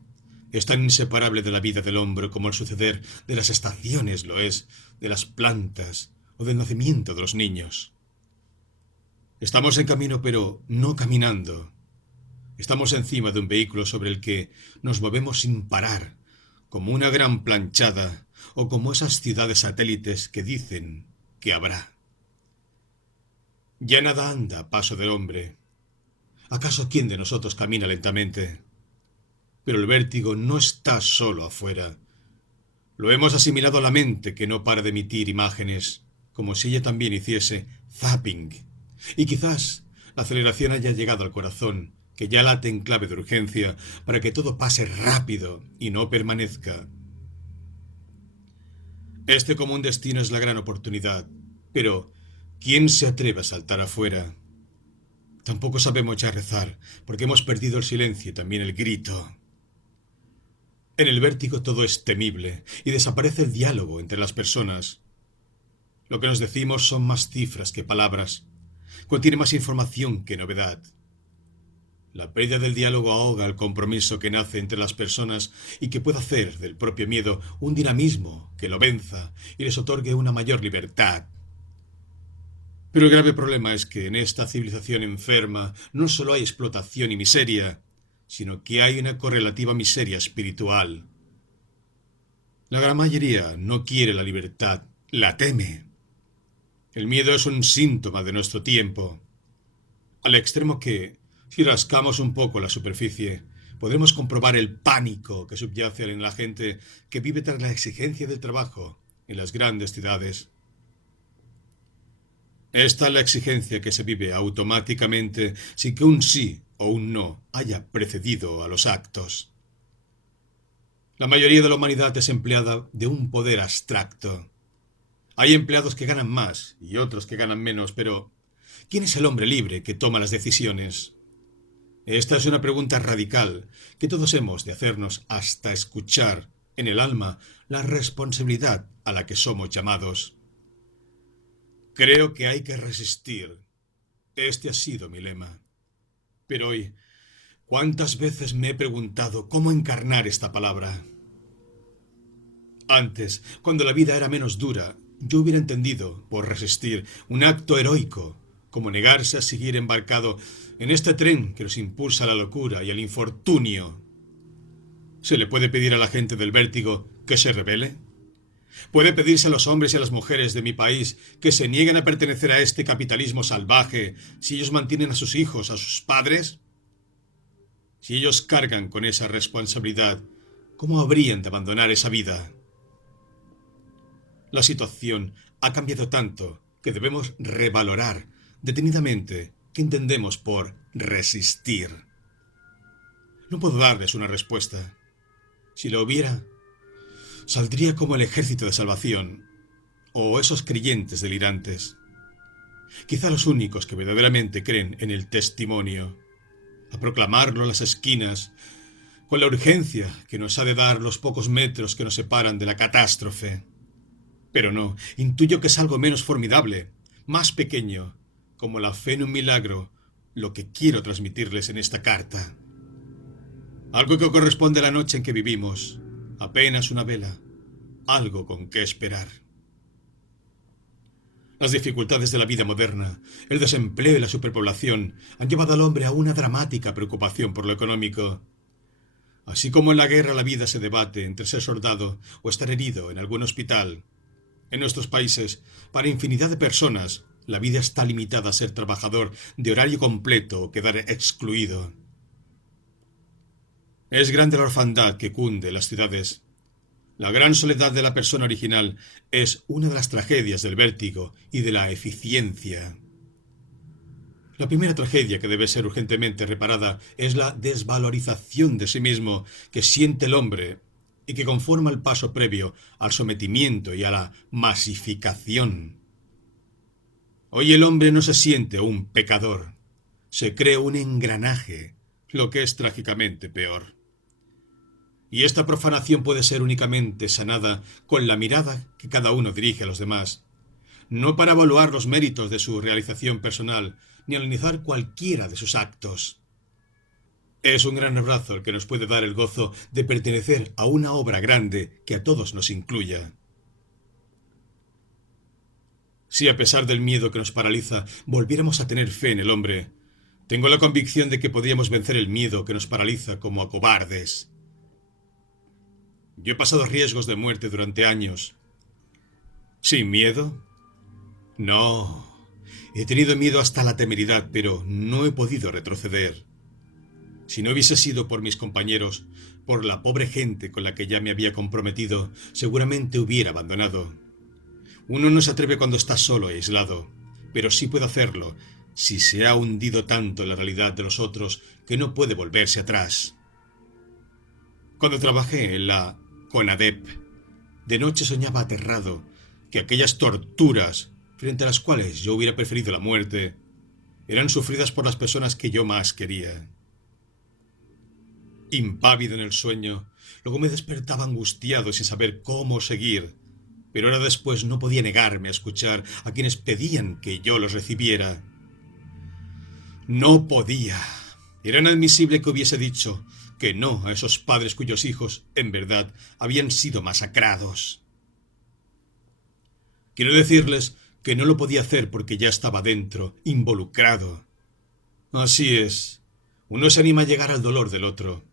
es tan inseparable de la vida del hombre como el suceder de las estaciones lo es de las plantas o del nacimiento de los niños. Estamos en camino, pero no caminando. Estamos encima de un vehículo sobre el que nos movemos sin parar, como una gran planchada o como esas ciudades satélites que dicen que habrá. Ya nada anda a paso del hombre. ¿Acaso quién de nosotros camina lentamente? Pero el vértigo no está solo afuera. Lo hemos asimilado a la mente que no para de emitir imágenes, como si ella también hiciese zapping. Y quizás la aceleración haya llegado al corazón, que ya late en clave de urgencia para que todo pase rápido y no permanezca. Este común destino es la gran oportunidad, pero ¿quién se atreve a saltar afuera? Tampoco sabemos ya rezar, porque hemos perdido el silencio y también el grito. En el vértigo todo es temible y desaparece el diálogo entre las personas. Lo que nos decimos son más cifras que palabras. Contiene más información que novedad. La pérdida del diálogo ahoga el compromiso que nace entre las personas y que puede hacer del propio miedo un dinamismo que lo venza y les otorgue una mayor libertad. Pero el grave problema es que en esta civilización enferma no solo hay explotación y miseria, sino que hay una correlativa miseria espiritual. La gran mayoría no quiere la libertad, la teme. El miedo es un síntoma de nuestro tiempo, al extremo que, si rascamos un poco la superficie, podremos comprobar el pánico que subyace en la gente que vive tras la exigencia del trabajo en las grandes ciudades. Esta es la exigencia que se vive automáticamente sin que un sí o un no haya precedido a los actos. La mayoría de la humanidad es empleada de un poder abstracto. Hay empleados que ganan más y otros que ganan menos, pero ¿quién es el hombre libre que toma las decisiones? Esta es una pregunta radical que todos hemos de hacernos hasta escuchar en el alma la responsabilidad a la que somos llamados. Creo que hay que resistir. Este ha sido mi lema. Pero hoy, ¿cuántas veces me he preguntado cómo encarnar esta palabra? Antes, cuando la vida era menos dura, yo hubiera entendido, por resistir, un acto heroico, como negarse a seguir embarcado en este tren que nos impulsa a la locura y al infortunio. ¿Se le puede pedir a la gente del vértigo que se rebele? ¿Puede pedirse a los hombres y a las mujeres de mi país que se nieguen a pertenecer a este capitalismo salvaje si ellos mantienen a sus hijos, a sus padres? Si ellos cargan con esa responsabilidad, ¿cómo habrían de abandonar esa vida? La situación ha cambiado tanto que debemos revalorar detenidamente qué entendemos por resistir. No puedo darles una respuesta. Si la hubiera, saldría como el ejército de salvación o esos creyentes delirantes. Quizá los únicos que verdaderamente creen en el testimonio, a proclamarlo en las esquinas, con la urgencia que nos ha de dar los pocos metros que nos separan de la catástrofe. Pero no, intuyo que es algo menos formidable, más pequeño, como la fe en un milagro, lo que quiero transmitirles en esta carta. Algo que corresponde a la noche en que vivimos, apenas una vela, algo con qué esperar. Las dificultades de la vida moderna, el desempleo y la superpoblación han llevado al hombre a una dramática preocupación por lo económico. Así como en la guerra la vida se debate entre ser soldado o estar herido en algún hospital, en nuestros países, para infinidad de personas, la vida está limitada a ser trabajador de horario completo o quedar excluido. Es grande la orfandad que cunde en las ciudades. La gran soledad de la persona original es una de las tragedias del vértigo y de la eficiencia. La primera tragedia que debe ser urgentemente reparada es la desvalorización de sí mismo que siente el hombre y que conforma el paso previo al sometimiento y a la masificación. Hoy el hombre no se siente un pecador, se cree un engranaje, lo que es trágicamente peor. Y esta profanación puede ser únicamente sanada con la mirada que cada uno dirige a los demás, no para evaluar los méritos de su realización personal, ni analizar cualquiera de sus actos. Es un gran abrazo el que nos puede dar el gozo de pertenecer a una obra grande que a todos nos incluya. Si a pesar del miedo que nos paraliza, volviéramos a tener fe en el hombre, tengo la convicción de que podríamos vencer el miedo que nos paraliza como a cobardes. Yo he pasado riesgos de muerte durante años. ¿Sin miedo? No. He tenido miedo hasta la temeridad, pero no he podido retroceder. Si no hubiese sido por mis compañeros, por la pobre gente con la que ya me había comprometido, seguramente hubiera abandonado. Uno no se atreve cuando está solo e aislado, pero sí puede hacerlo si se ha hundido tanto en la realidad de los otros que no puede volverse atrás. Cuando trabajé en la CONADEP, de noche soñaba aterrado que aquellas torturas, frente a las cuales yo hubiera preferido la muerte, eran sufridas por las personas que yo más quería. Impávido en el sueño, luego me despertaba angustiado sin saber cómo seguir, pero ahora después no podía negarme a escuchar a quienes pedían que yo los recibiera. No podía. Era inadmisible que hubiese dicho que no a esos padres cuyos hijos, en verdad, habían sido masacrados. Quiero decirles que no lo podía hacer porque ya estaba dentro, involucrado. Así es. Uno se anima a llegar al dolor del otro,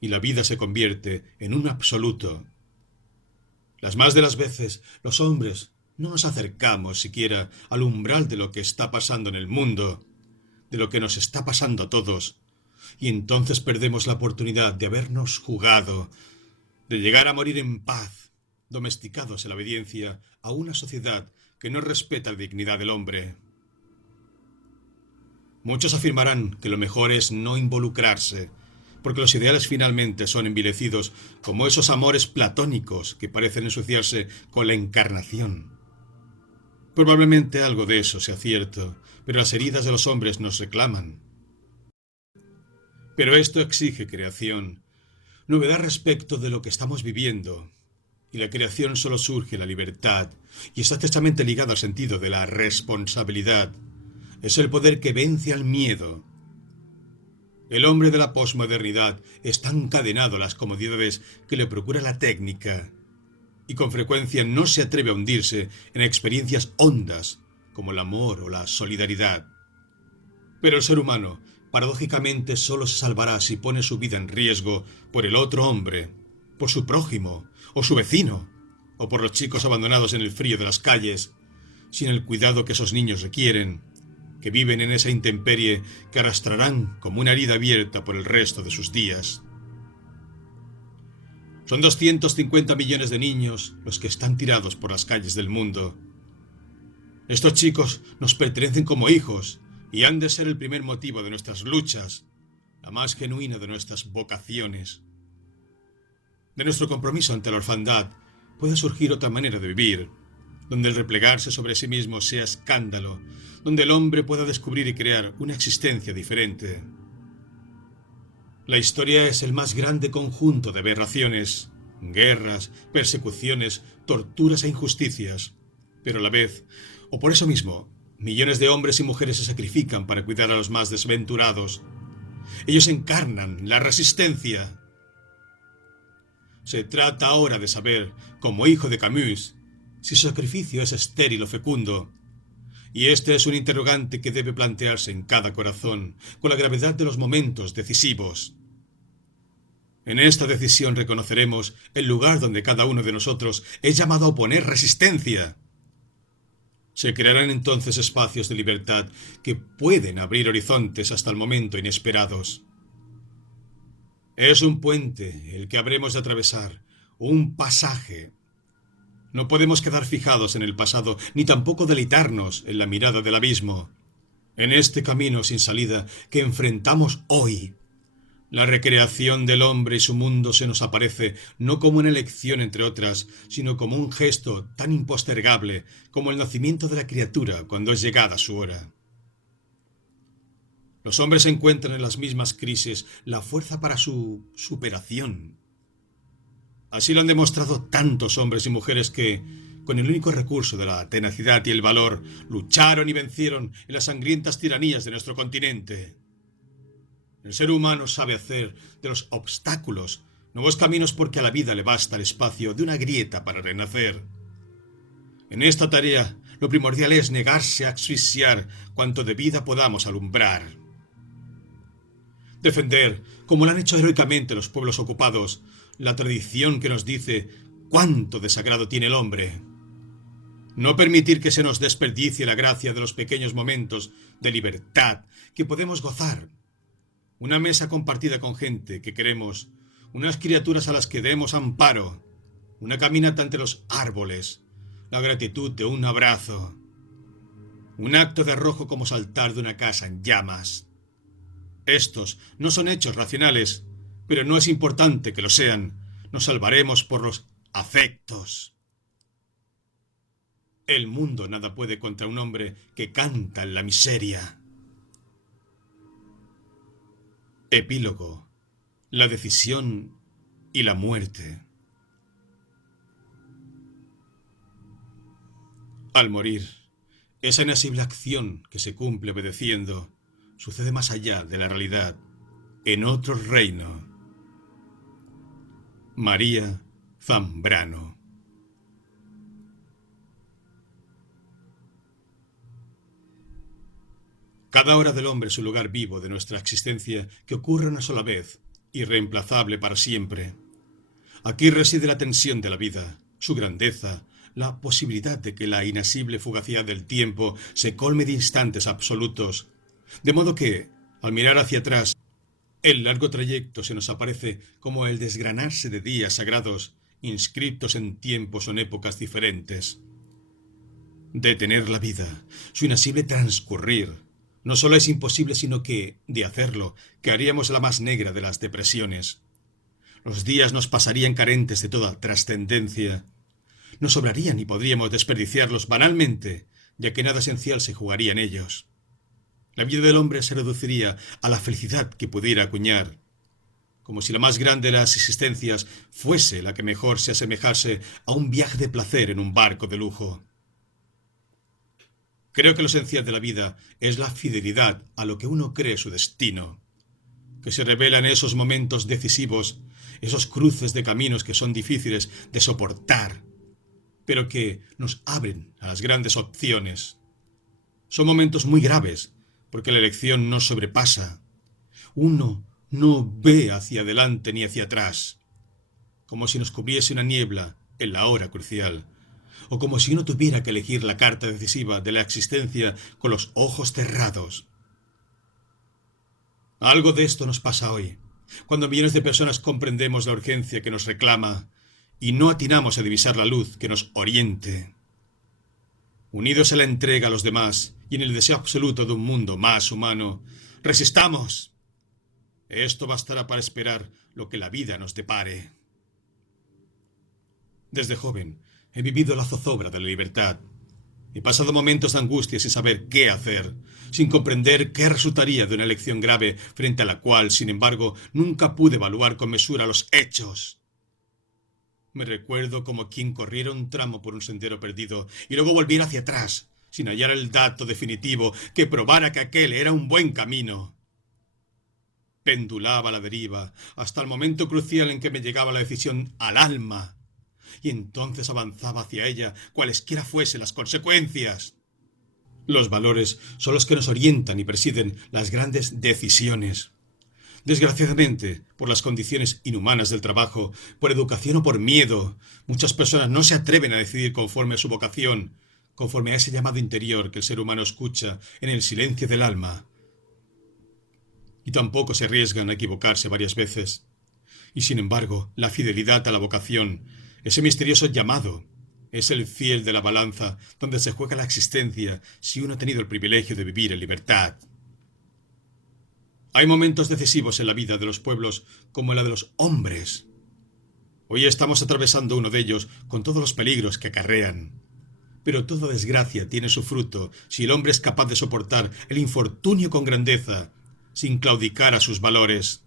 y la vida se convierte en un absoluto. Las más de las veces, los hombres no nos acercamos siquiera al umbral de lo que está pasando en el mundo, de lo que nos está pasando a todos, y entonces perdemos la oportunidad de habernos jugado, de llegar a morir en paz, domesticados en la obediencia a una sociedad que no respeta la dignidad del hombre. Muchos afirmarán que lo mejor es no involucrarse, porque los ideales finalmente son envilecidos como esos amores platónicos que parecen ensuciarse con la encarnación. Probablemente algo de eso sea cierto, pero las heridas de los hombres nos reclaman. Pero esto exige creación, novedad respecto de lo que estamos viviendo, y la creación solo surge en la libertad, y está estrechamente ligado al sentido de la responsabilidad. Es el poder que vence al miedo. El hombre de la posmodernidad está encadenado a las comodidades que le procura la técnica, y con frecuencia no se atreve a hundirse en experiencias hondas, como el amor o la solidaridad. Pero el ser humano, paradójicamente, solo se salvará si pone su vida en riesgo por el otro hombre, por su prójimo, o su vecino, o por los chicos abandonados en el frío de las calles, sin el cuidado que esos niños requieren, que viven en esa intemperie que arrastrarán como una herida abierta por el resto de sus días. Son 250 millones de niños los que están tirados por las calles del mundo. Estos chicos nos pertenecen como hijos y han de ser el primer motivo de nuestras luchas, la más genuina de nuestras vocaciones. De nuestro compromiso ante la orfandad puede surgir otra manera de vivir, donde el replegarse sobre sí mismo sea escándalo, donde el hombre pueda descubrir y crear una existencia diferente. La historia es el más grande conjunto de aberraciones, guerras, persecuciones, torturas e injusticias, pero a la vez, o por eso mismo, millones de hombres y mujeres se sacrifican para cuidar a los más desventurados. Ellos encarnan la resistencia. Se trata ahora de saber, como hijo de Camus, si su sacrificio es estéril o fecundo. Y este es un interrogante que debe plantearse en cada corazón, con la gravedad de los momentos decisivos. En esta decisión reconoceremos el lugar donde cada uno de nosotros es llamado a oponer resistencia. Se crearán entonces espacios de libertad que pueden abrir horizontes hasta el momento inesperados. Es un puente el que habremos de atravesar, un pasaje. No podemos quedar fijados en el pasado, ni tampoco deleitarnos en la mirada del abismo. En este camino sin salida que enfrentamos hoy, la recreación del hombre y su mundo se nos aparece no como una elección entre otras, sino como un gesto tan impostergable como el nacimiento de la criatura cuando es llegada su hora. Los hombres encuentran en las mismas crisis la fuerza para su superación. Así lo han demostrado tantos hombres y mujeres que, con el único recurso de la tenacidad y el valor, lucharon y vencieron en las sangrientas tiranías de nuestro continente. El ser humano sabe hacer de los obstáculos nuevos caminos porque a la vida le basta el espacio de una grieta para renacer. En esta tarea, lo primordial es negarse a asfixiar cuanto de vida podamos alumbrar. Defender, como lo han hecho heroicamente los pueblos ocupados, la tradición que nos dice cuánto de sagrado tiene el hombre. No permitir que se nos desperdicie la gracia de los pequeños momentos de libertad que podemos gozar. Una mesa compartida con gente que queremos, unas criaturas a las que demos amparo, una caminata entre los árboles, la gratitud de un abrazo, un acto de arrojo como saltar de una casa en llamas. Estos no son hechos racionales, pero no es importante que lo sean. Nos salvaremos por los afectos. El mundo nada puede contra un hombre que canta en la miseria. Epílogo. La decisión y la muerte. Al morir, esa inasible acción que se cumple obedeciendo sucede más allá de la realidad, en otro reino. María Zambrano. Cada hora del hombre es un lugar vivo de nuestra existencia que ocurre una sola vez, irreemplazable para siempre. Aquí reside la tensión de la vida, su grandeza, la posibilidad de que la inasible fugacidad del tiempo se colme de instantes absolutos, de modo que, al mirar hacia atrás, el largo trayecto se nos aparece como el desgranarse de días sagrados, inscriptos en tiempos o en épocas diferentes. Detener la vida, su inasible transcurrir, no solo es imposible, sino que, de hacerlo, caeríamos en la más negra de las depresiones. Los días nos pasarían carentes de toda trascendencia. Nos sobrarían y podríamos desperdiciarlos banalmente, ya que nada esencial se jugaría en ellos. La vida del hombre se reduciría a la felicidad que pudiera acuñar, como si la más grande de las existencias fuese la que mejor se asemejase a un viaje de placer en un barco de lujo. Creo que lo esencial de la vida es la fidelidad a lo que uno cree su destino, que se revela en esos momentos decisivos, esos cruces de caminos que son difíciles de soportar, pero que nos abren a las grandes opciones. Son momentos muy graves, porque la elección nos sobrepasa. Uno no ve hacia adelante ni hacia atrás, como si nos cubriese una niebla en la hora crucial, o como si uno tuviera que elegir la carta decisiva de la existencia con los ojos cerrados. Algo de esto nos pasa hoy, cuando millones de personas comprendemos la urgencia que nos reclama y no atinamos a divisar la luz que nos oriente. Unidos en la entrega a los demás y en el deseo absoluto de un mundo más humano, ¡resistamos! Esto bastará para esperar lo que la vida nos depare. Desde joven he vivido la zozobra de la libertad. He pasado momentos de angustia sin saber qué hacer, sin comprender qué resultaría de una elección grave frente a la cual, sin embargo, nunca pude evaluar con mesura los hechos. Me recuerdo como quien corriera un tramo por un sendero perdido y luego volviera hacia atrás, sin hallar el dato definitivo que probara que aquel era un buen camino. Pendulaba a la deriva hasta el momento crucial en que me llegaba la decisión al alma, y entonces avanzaba hacia ella, cualesquiera fuesen las consecuencias. Los valores son los que nos orientan y presiden las grandes decisiones. Desgraciadamente, por las condiciones inhumanas del trabajo, por educación o por miedo, muchas personas no se atreven a decidir conforme a su vocación, conforme a ese llamado interior que el ser humano escucha en el silencio del alma. Y tampoco se arriesgan a equivocarse varias veces. Y sin embargo, la fidelidad a la vocación, ese misterioso llamado, Es el fiel de la balanza donde se juega la existencia si uno ha tenido el privilegio de vivir en libertad. Hay momentos decisivos en la vida de los pueblos como la de los hombres. Hoy estamos atravesando uno de ellos con todos los peligros que acarrean. Pero toda desgracia tiene su fruto si el hombre es capaz de soportar el infortunio con grandeza, sin claudicar a sus valores.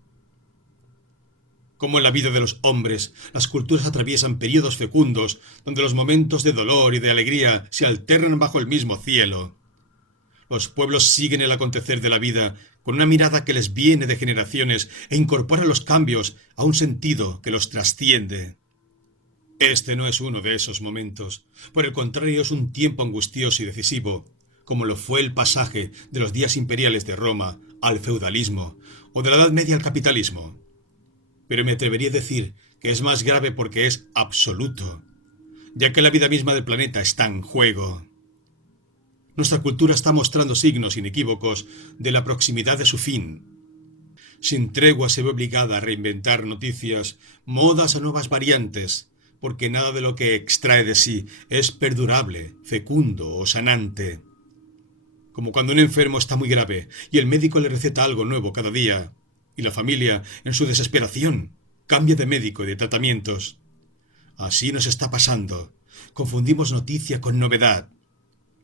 Como en la vida de los hombres, las culturas atraviesan períodos fecundos donde los momentos de dolor y de alegría se alternan bajo el mismo cielo. Los pueblos siguen el acontecer de la vida con una mirada que les viene de generaciones e incorporan los cambios a un sentido que los trasciende. Este no es uno de esos momentos. Por el contrario, es un tiempo angustioso y decisivo, como lo fue el pasaje de los días imperiales de Roma al feudalismo o de la Edad Media al capitalismo. Pero me atrevería a decir que es más grave porque es absoluto, ya que la vida misma del planeta está en juego. Nuestra cultura está mostrando signos inequívocos de la proximidad de su fin. Sin tregua se ve obligada a reinventar noticias, modas o nuevas variantes, porque nada de lo que extrae de sí es perdurable, fecundo o sanante. Como cuando un enfermo está muy grave y el médico le receta algo nuevo cada día, y la familia, en su desesperación, cambia de médico y de tratamientos. Así nos está pasando. Confundimos noticia con novedad.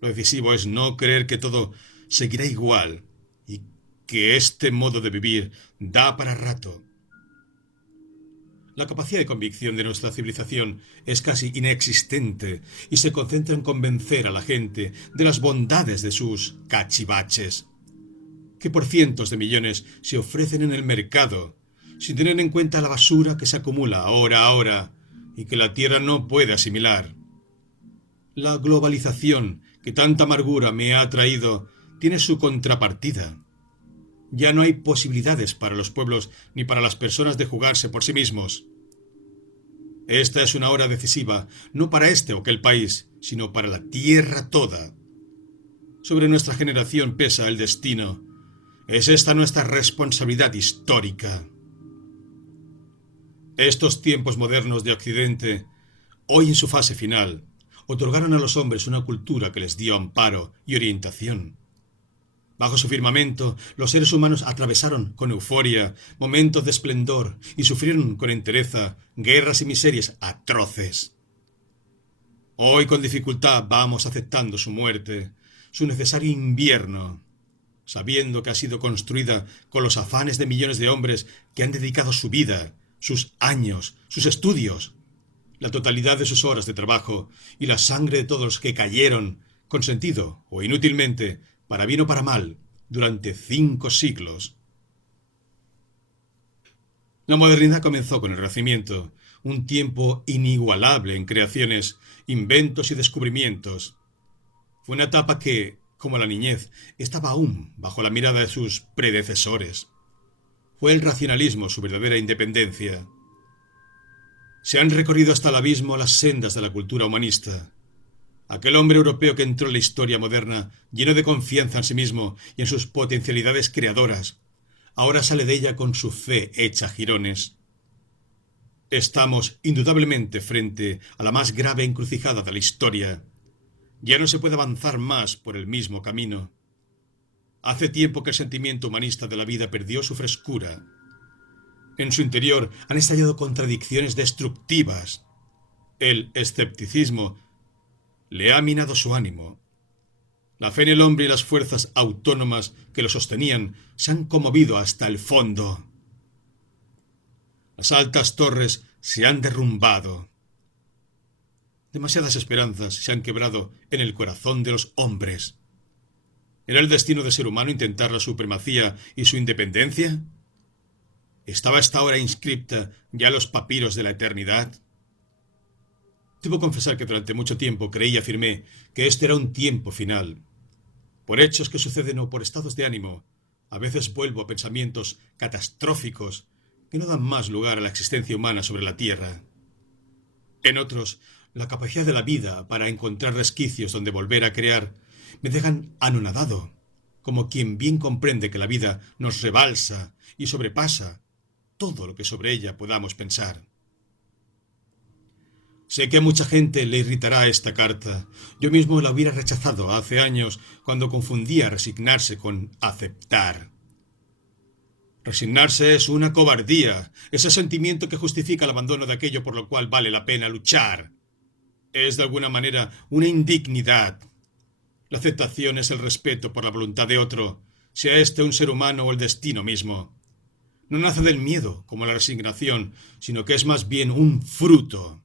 Lo decisivo es no creer que todo seguirá igual y que este modo de vivir da para rato. La capacidad de convicción de nuestra civilización es casi inexistente y se concentra en convencer a la gente de las bondades de sus cachivaches, que por cientos de millones se ofrecen en el mercado, sin tener en cuenta la basura que se acumula hora a hora y que la tierra no puede asimilar. La globalización, que tanta amargura me ha traído, tiene su contrapartida. Ya no hay posibilidades para los pueblos ni para las personas de jugarse por sí mismos. Esta es una hora decisiva, no para este o aquel país, sino para la tierra toda. Sobre nuestra generación pesa el destino. Es esta nuestra responsabilidad histórica. Estos tiempos modernos de Occidente, hoy en su fase final, otorgaron a los hombres una cultura que les dio amparo y orientación. Bajo su firmamento, los seres humanos atravesaron con euforia momentos de esplendor y sufrieron con entereza guerras y miserias atroces. Hoy con dificultad vamos aceptando su muerte, su necesario invierno, sabiendo que ha sido construida con los afanes de millones de hombres que han dedicado su vida, sus años, sus estudios, la totalidad de sus horas de trabajo y la sangre de todos los que cayeron, con sentido o inútilmente, para bien o para mal, durante 5 siglos. La modernidad comenzó con el Renacimiento, un tiempo inigualable en creaciones, inventos y descubrimientos. Fue una etapa que, como la niñez, estaba aún bajo la mirada de sus predecesores. Fue el racionalismo su verdadera independencia. Se han recorrido hasta el abismo las sendas de la cultura humanista. Aquel hombre europeo que entró en la historia moderna, lleno de confianza en sí mismo y en sus potencialidades creadoras, ahora sale de ella con su fe hecha jirones. Estamos indudablemente frente a la más grave encrucijada de la historia. Ya no se puede avanzar más por el mismo camino. Hace tiempo que el sentimiento humanista de la vida perdió su frescura. En su interior han estallado contradicciones destructivas. El escepticismo le ha minado su ánimo. La fe en el hombre y las fuerzas autónomas que lo sostenían se han conmovido hasta el fondo. Las altas torres se han derrumbado. Demasiadas esperanzas se han quebrado en el corazón de los hombres. ¿Era el destino del ser humano intentar la supremacía y su independencia? ¿Estaba esta hora inscripta ya en los papiros de la eternidad? Debo confesar que durante mucho tiempo creí y afirmé que este era un tiempo final. Por hechos que suceden o por estados de ánimo, a veces vuelvo a pensamientos catastróficos que no dan más lugar a la existencia humana sobre la tierra. En otros, la capacidad de la vida para encontrar resquicios donde volver a crear me dejan anonadado, como quien bien comprende que la vida nos rebalsa y sobrepasa todo lo que sobre ella podamos pensar. Sé que a mucha gente le irritará esta carta. Yo mismo la hubiera rechazado hace años cuando confundía resignarse con aceptar. Resignarse es una cobardía, ese sentimiento que justifica el abandono de aquello por lo cual vale la pena luchar. Es de alguna manera una indignidad. La aceptación es el respeto por la voluntad de otro, sea éste un ser humano o el destino mismo. No nace del miedo, como la resignación, sino que es más bien un fruto.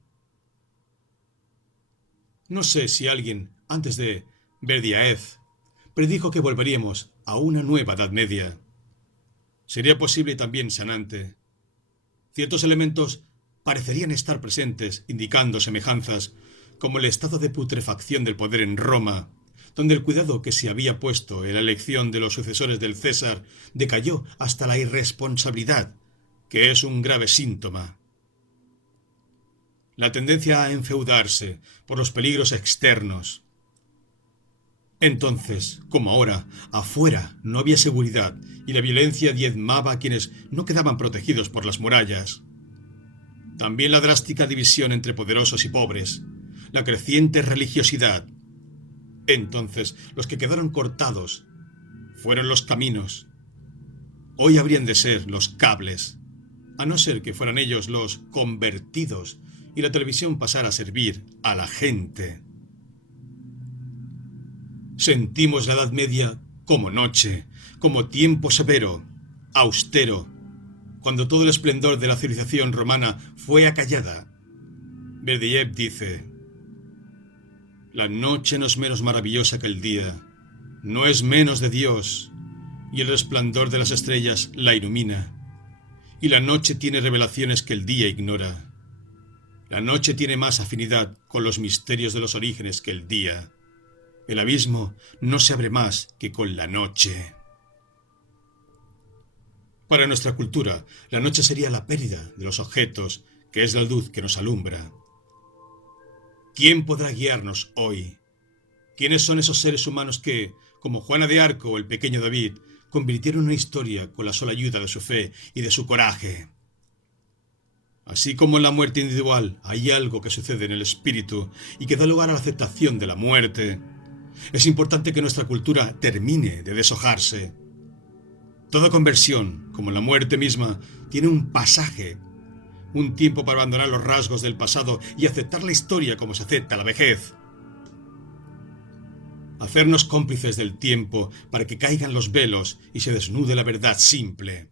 No sé si alguien, antes de Berdiaev, predijo que volveríamos a una nueva Edad Media. Sería posible y también sanante. Ciertos elementos parecerían estar presentes, indicando semejanzas, como el estado de putrefacción del poder en Roma, donde el cuidado que se había puesto en la elección de los sucesores del César decayó hasta la irresponsabilidad, que es un grave síntoma. La tendencia a enfeudarse por los peligros externos. Entonces, como ahora, afuera no había seguridad y la violencia diezmaba a quienes no quedaban protegidos por las murallas. También la drástica división entre poderosos y pobres, la creciente religiosidad. Entonces, los que quedaron cortados fueron los caminos. Hoy habrían de ser los cables, a no ser que fueran ellos los convertidos y la televisión pasara a servir a la gente. Sentimos la Edad Media como noche, como tiempo severo, austero, cuando todo el esplendor de la civilización romana fue acallada. Berdyaev dice: la noche no es menos maravillosa que el día, no es menos de Dios, y el resplandor de las estrellas la ilumina, y la noche tiene revelaciones que el día ignora. La noche tiene más afinidad con los misterios de los orígenes que el día. El abismo no se abre más que con la noche. Para nuestra cultura, la noche sería la pérdida de los objetos, que es la luz que nos alumbra. ¿Quién podrá guiarnos hoy? ¿Quiénes son esos seres humanos que, como Juana de Arco o el pequeño David, convirtieron una historia con la sola ayuda de su fe y de su coraje? Así como en la muerte individual hay algo que sucede en el espíritu y que da lugar a la aceptación de la muerte, es importante que nuestra cultura termine de deshojarse. Toda conversión, como la muerte misma, tiene un pasaje, un tiempo para abandonar los rasgos del pasado y aceptar la historia como se acepta la vejez. Hacernos cómplices del tiempo para que caigan los velos y se desnude la verdad simple.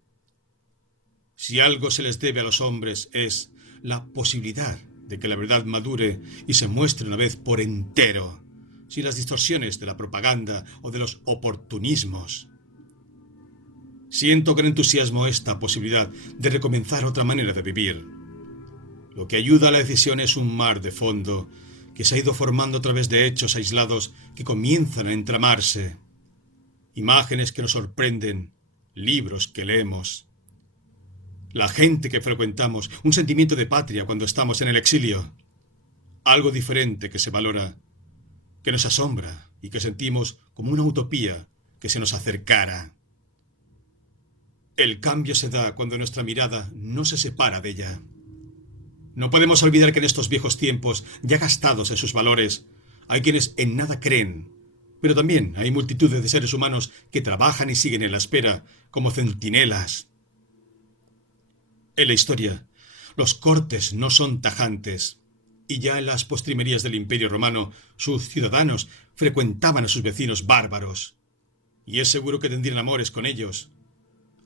Si algo se les debe a los hombres es la posibilidad de que la verdad madure y se muestre una vez por entero, sin las distorsiones de la propaganda o de los oportunismos. Siento con entusiasmo esta posibilidad de recomenzar otra manera de vivir. Lo que ayuda a la decisión es un mar de fondo que se ha ido formando a través de hechos aislados que comienzan a entramarse. Imágenes que nos sorprenden, libros que leemos. La gente que frecuentamos, un sentimiento de patria cuando estamos en el exilio. Algo diferente que se valora, que nos asombra y que sentimos como una utopía que se nos acercara. El cambio se da cuando nuestra mirada no se separa de ella. No podemos olvidar que en estos viejos tiempos, ya gastados en sus valores, hay quienes en nada creen, pero también hay multitudes de seres humanos que trabajan y siguen en la espera, como centinelas. En la historia, los cortes no son tajantes, y ya en las postrimerías del Imperio Romano, sus ciudadanos frecuentaban a sus vecinos bárbaros, y es seguro que tendrían amores con ellos.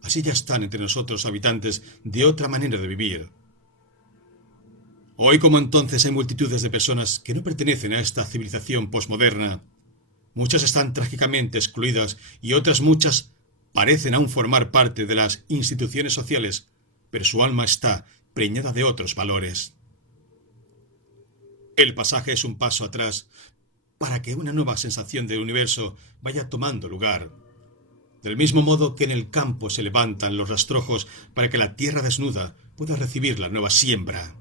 Así ya están entre nosotros habitantes de otra manera de vivir. Hoy como entonces hay multitudes de personas que no pertenecen a esta civilización posmoderna. Muchas están trágicamente excluidas y otras muchas parecen aún formar parte de las instituciones sociales, pero su alma está preñada de otros valores. El pasaje es un paso atrás para que una nueva sensación del universo vaya tomando lugar. Del mismo modo que en el campo se levantan los rastrojos para que la tierra desnuda pueda recibir la nueva siembra.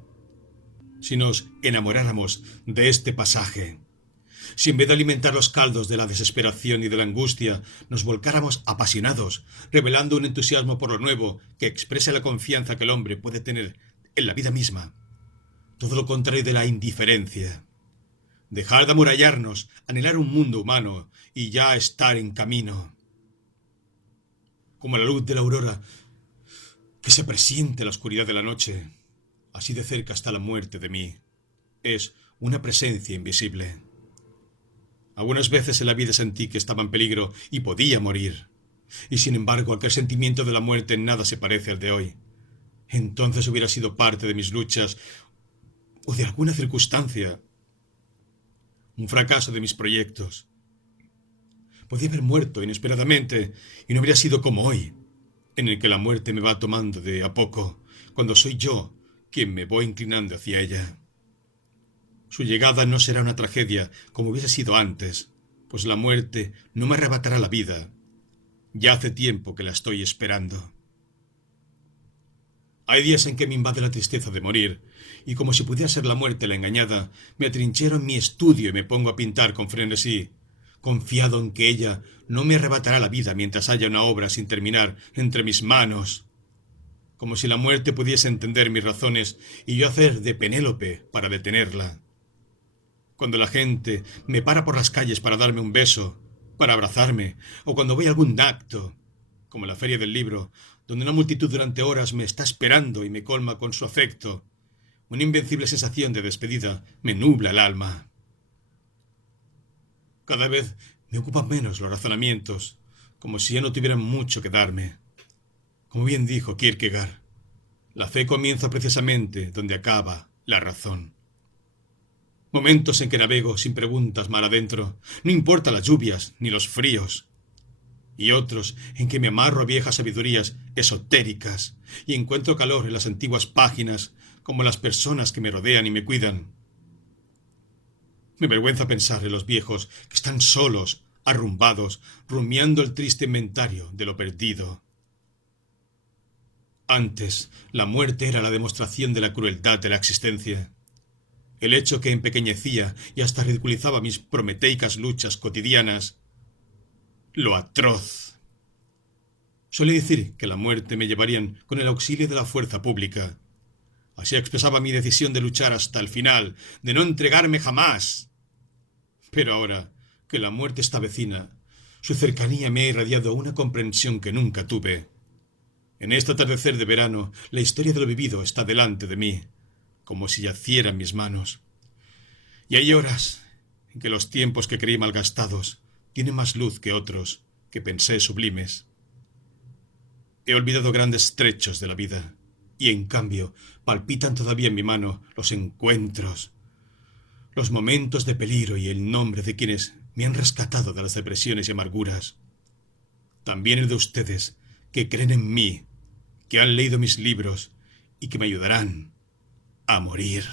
Si nos enamoráramos de este pasaje, si en vez de alimentar los caldos de la desesperación y de la angustia, nos volcáramos apasionados, revelando un entusiasmo por lo nuevo que expresa la confianza que el hombre puede tener en la vida misma, todo lo contrario de la indiferencia. Dejar de amurallarnos, anhelar un mundo humano y ya estar en camino. Como la luz de la aurora que se presiente en la oscuridad de la noche, así de cerca está la muerte de mí. Es una presencia invisible. Algunas veces en la vida sentí que estaba en peligro y podía morir. Y sin embargo, aquel sentimiento de la muerte en nada se parece al de hoy. Entonces hubiera sido parte de mis luchas o de alguna circunstancia. Un fracaso de mis proyectos. Podía haber muerto inesperadamente y no habría sido como hoy, en el que la muerte me va tomando de a poco, cuando soy yo quien me voy inclinando hacia ella. Su llegada no será una tragedia como hubiese sido antes, pues la muerte no me arrebatará la vida. Ya hace tiempo que la estoy esperando. Hay días en que me invade la tristeza de morir, y como si pudiera ser la muerte la engañada, me atrinchero en mi estudio y me pongo a pintar con frenesí, confiado en que ella no me arrebatará la vida mientras haya una obra sin terminar entre mis manos. Como si la muerte pudiese entender mis razones y yo hacer de Penélope para detenerla. Cuando la gente me para por las calles para darme un beso, para abrazarme, o cuando voy a algún acto, como la feria del libro, donde una multitud durante horas me está esperando y me colma con su afecto, una invencible sensación de despedida me nubla el alma. Cada vez me ocupan menos los razonamientos, como si ya no tuvieran mucho que darme. Como bien dijo Kierkegaard, la fe comienza precisamente donde acaba la razón. Momentos en que navego sin preguntas mar adentro, no importan las lluvias ni los fríos. Y otros en que me amarro a viejas sabidurías esotéricas y encuentro calor en las antiguas páginas como las personas que me rodean y me cuidan. Me vergüenza pensar en los viejos que están solos, arrumbados, rumiando el triste inventario de lo perdido. Antes, la muerte era la demostración de la crueldad de la existencia. El hecho que empequeñecía y hasta ridiculizaba mis prometeicas luchas cotidianas. Lo atroz. Solía decir que la muerte me llevarían con el auxilio de la fuerza pública. Así expresaba mi decisión de luchar hasta el final, de no entregarme jamás. Pero ahora que la muerte está vecina, su cercanía me ha irradiado una comprensión que nunca tuve. En este atardecer de verano, la historia de lo vivido está delante de mí, como si yaciera en mis manos. Y hay horas en que los tiempos que creí malgastados tienen más luz que otros que pensé sublimes. He olvidado grandes trechos de la vida, y en cambio palpitan todavía en mi mano los encuentros, los momentos de peligro y el nombre de quienes me han rescatado de las depresiones y amarguras. También el de ustedes, que creen en mí, que han leído mis libros y que me ayudarán a morir.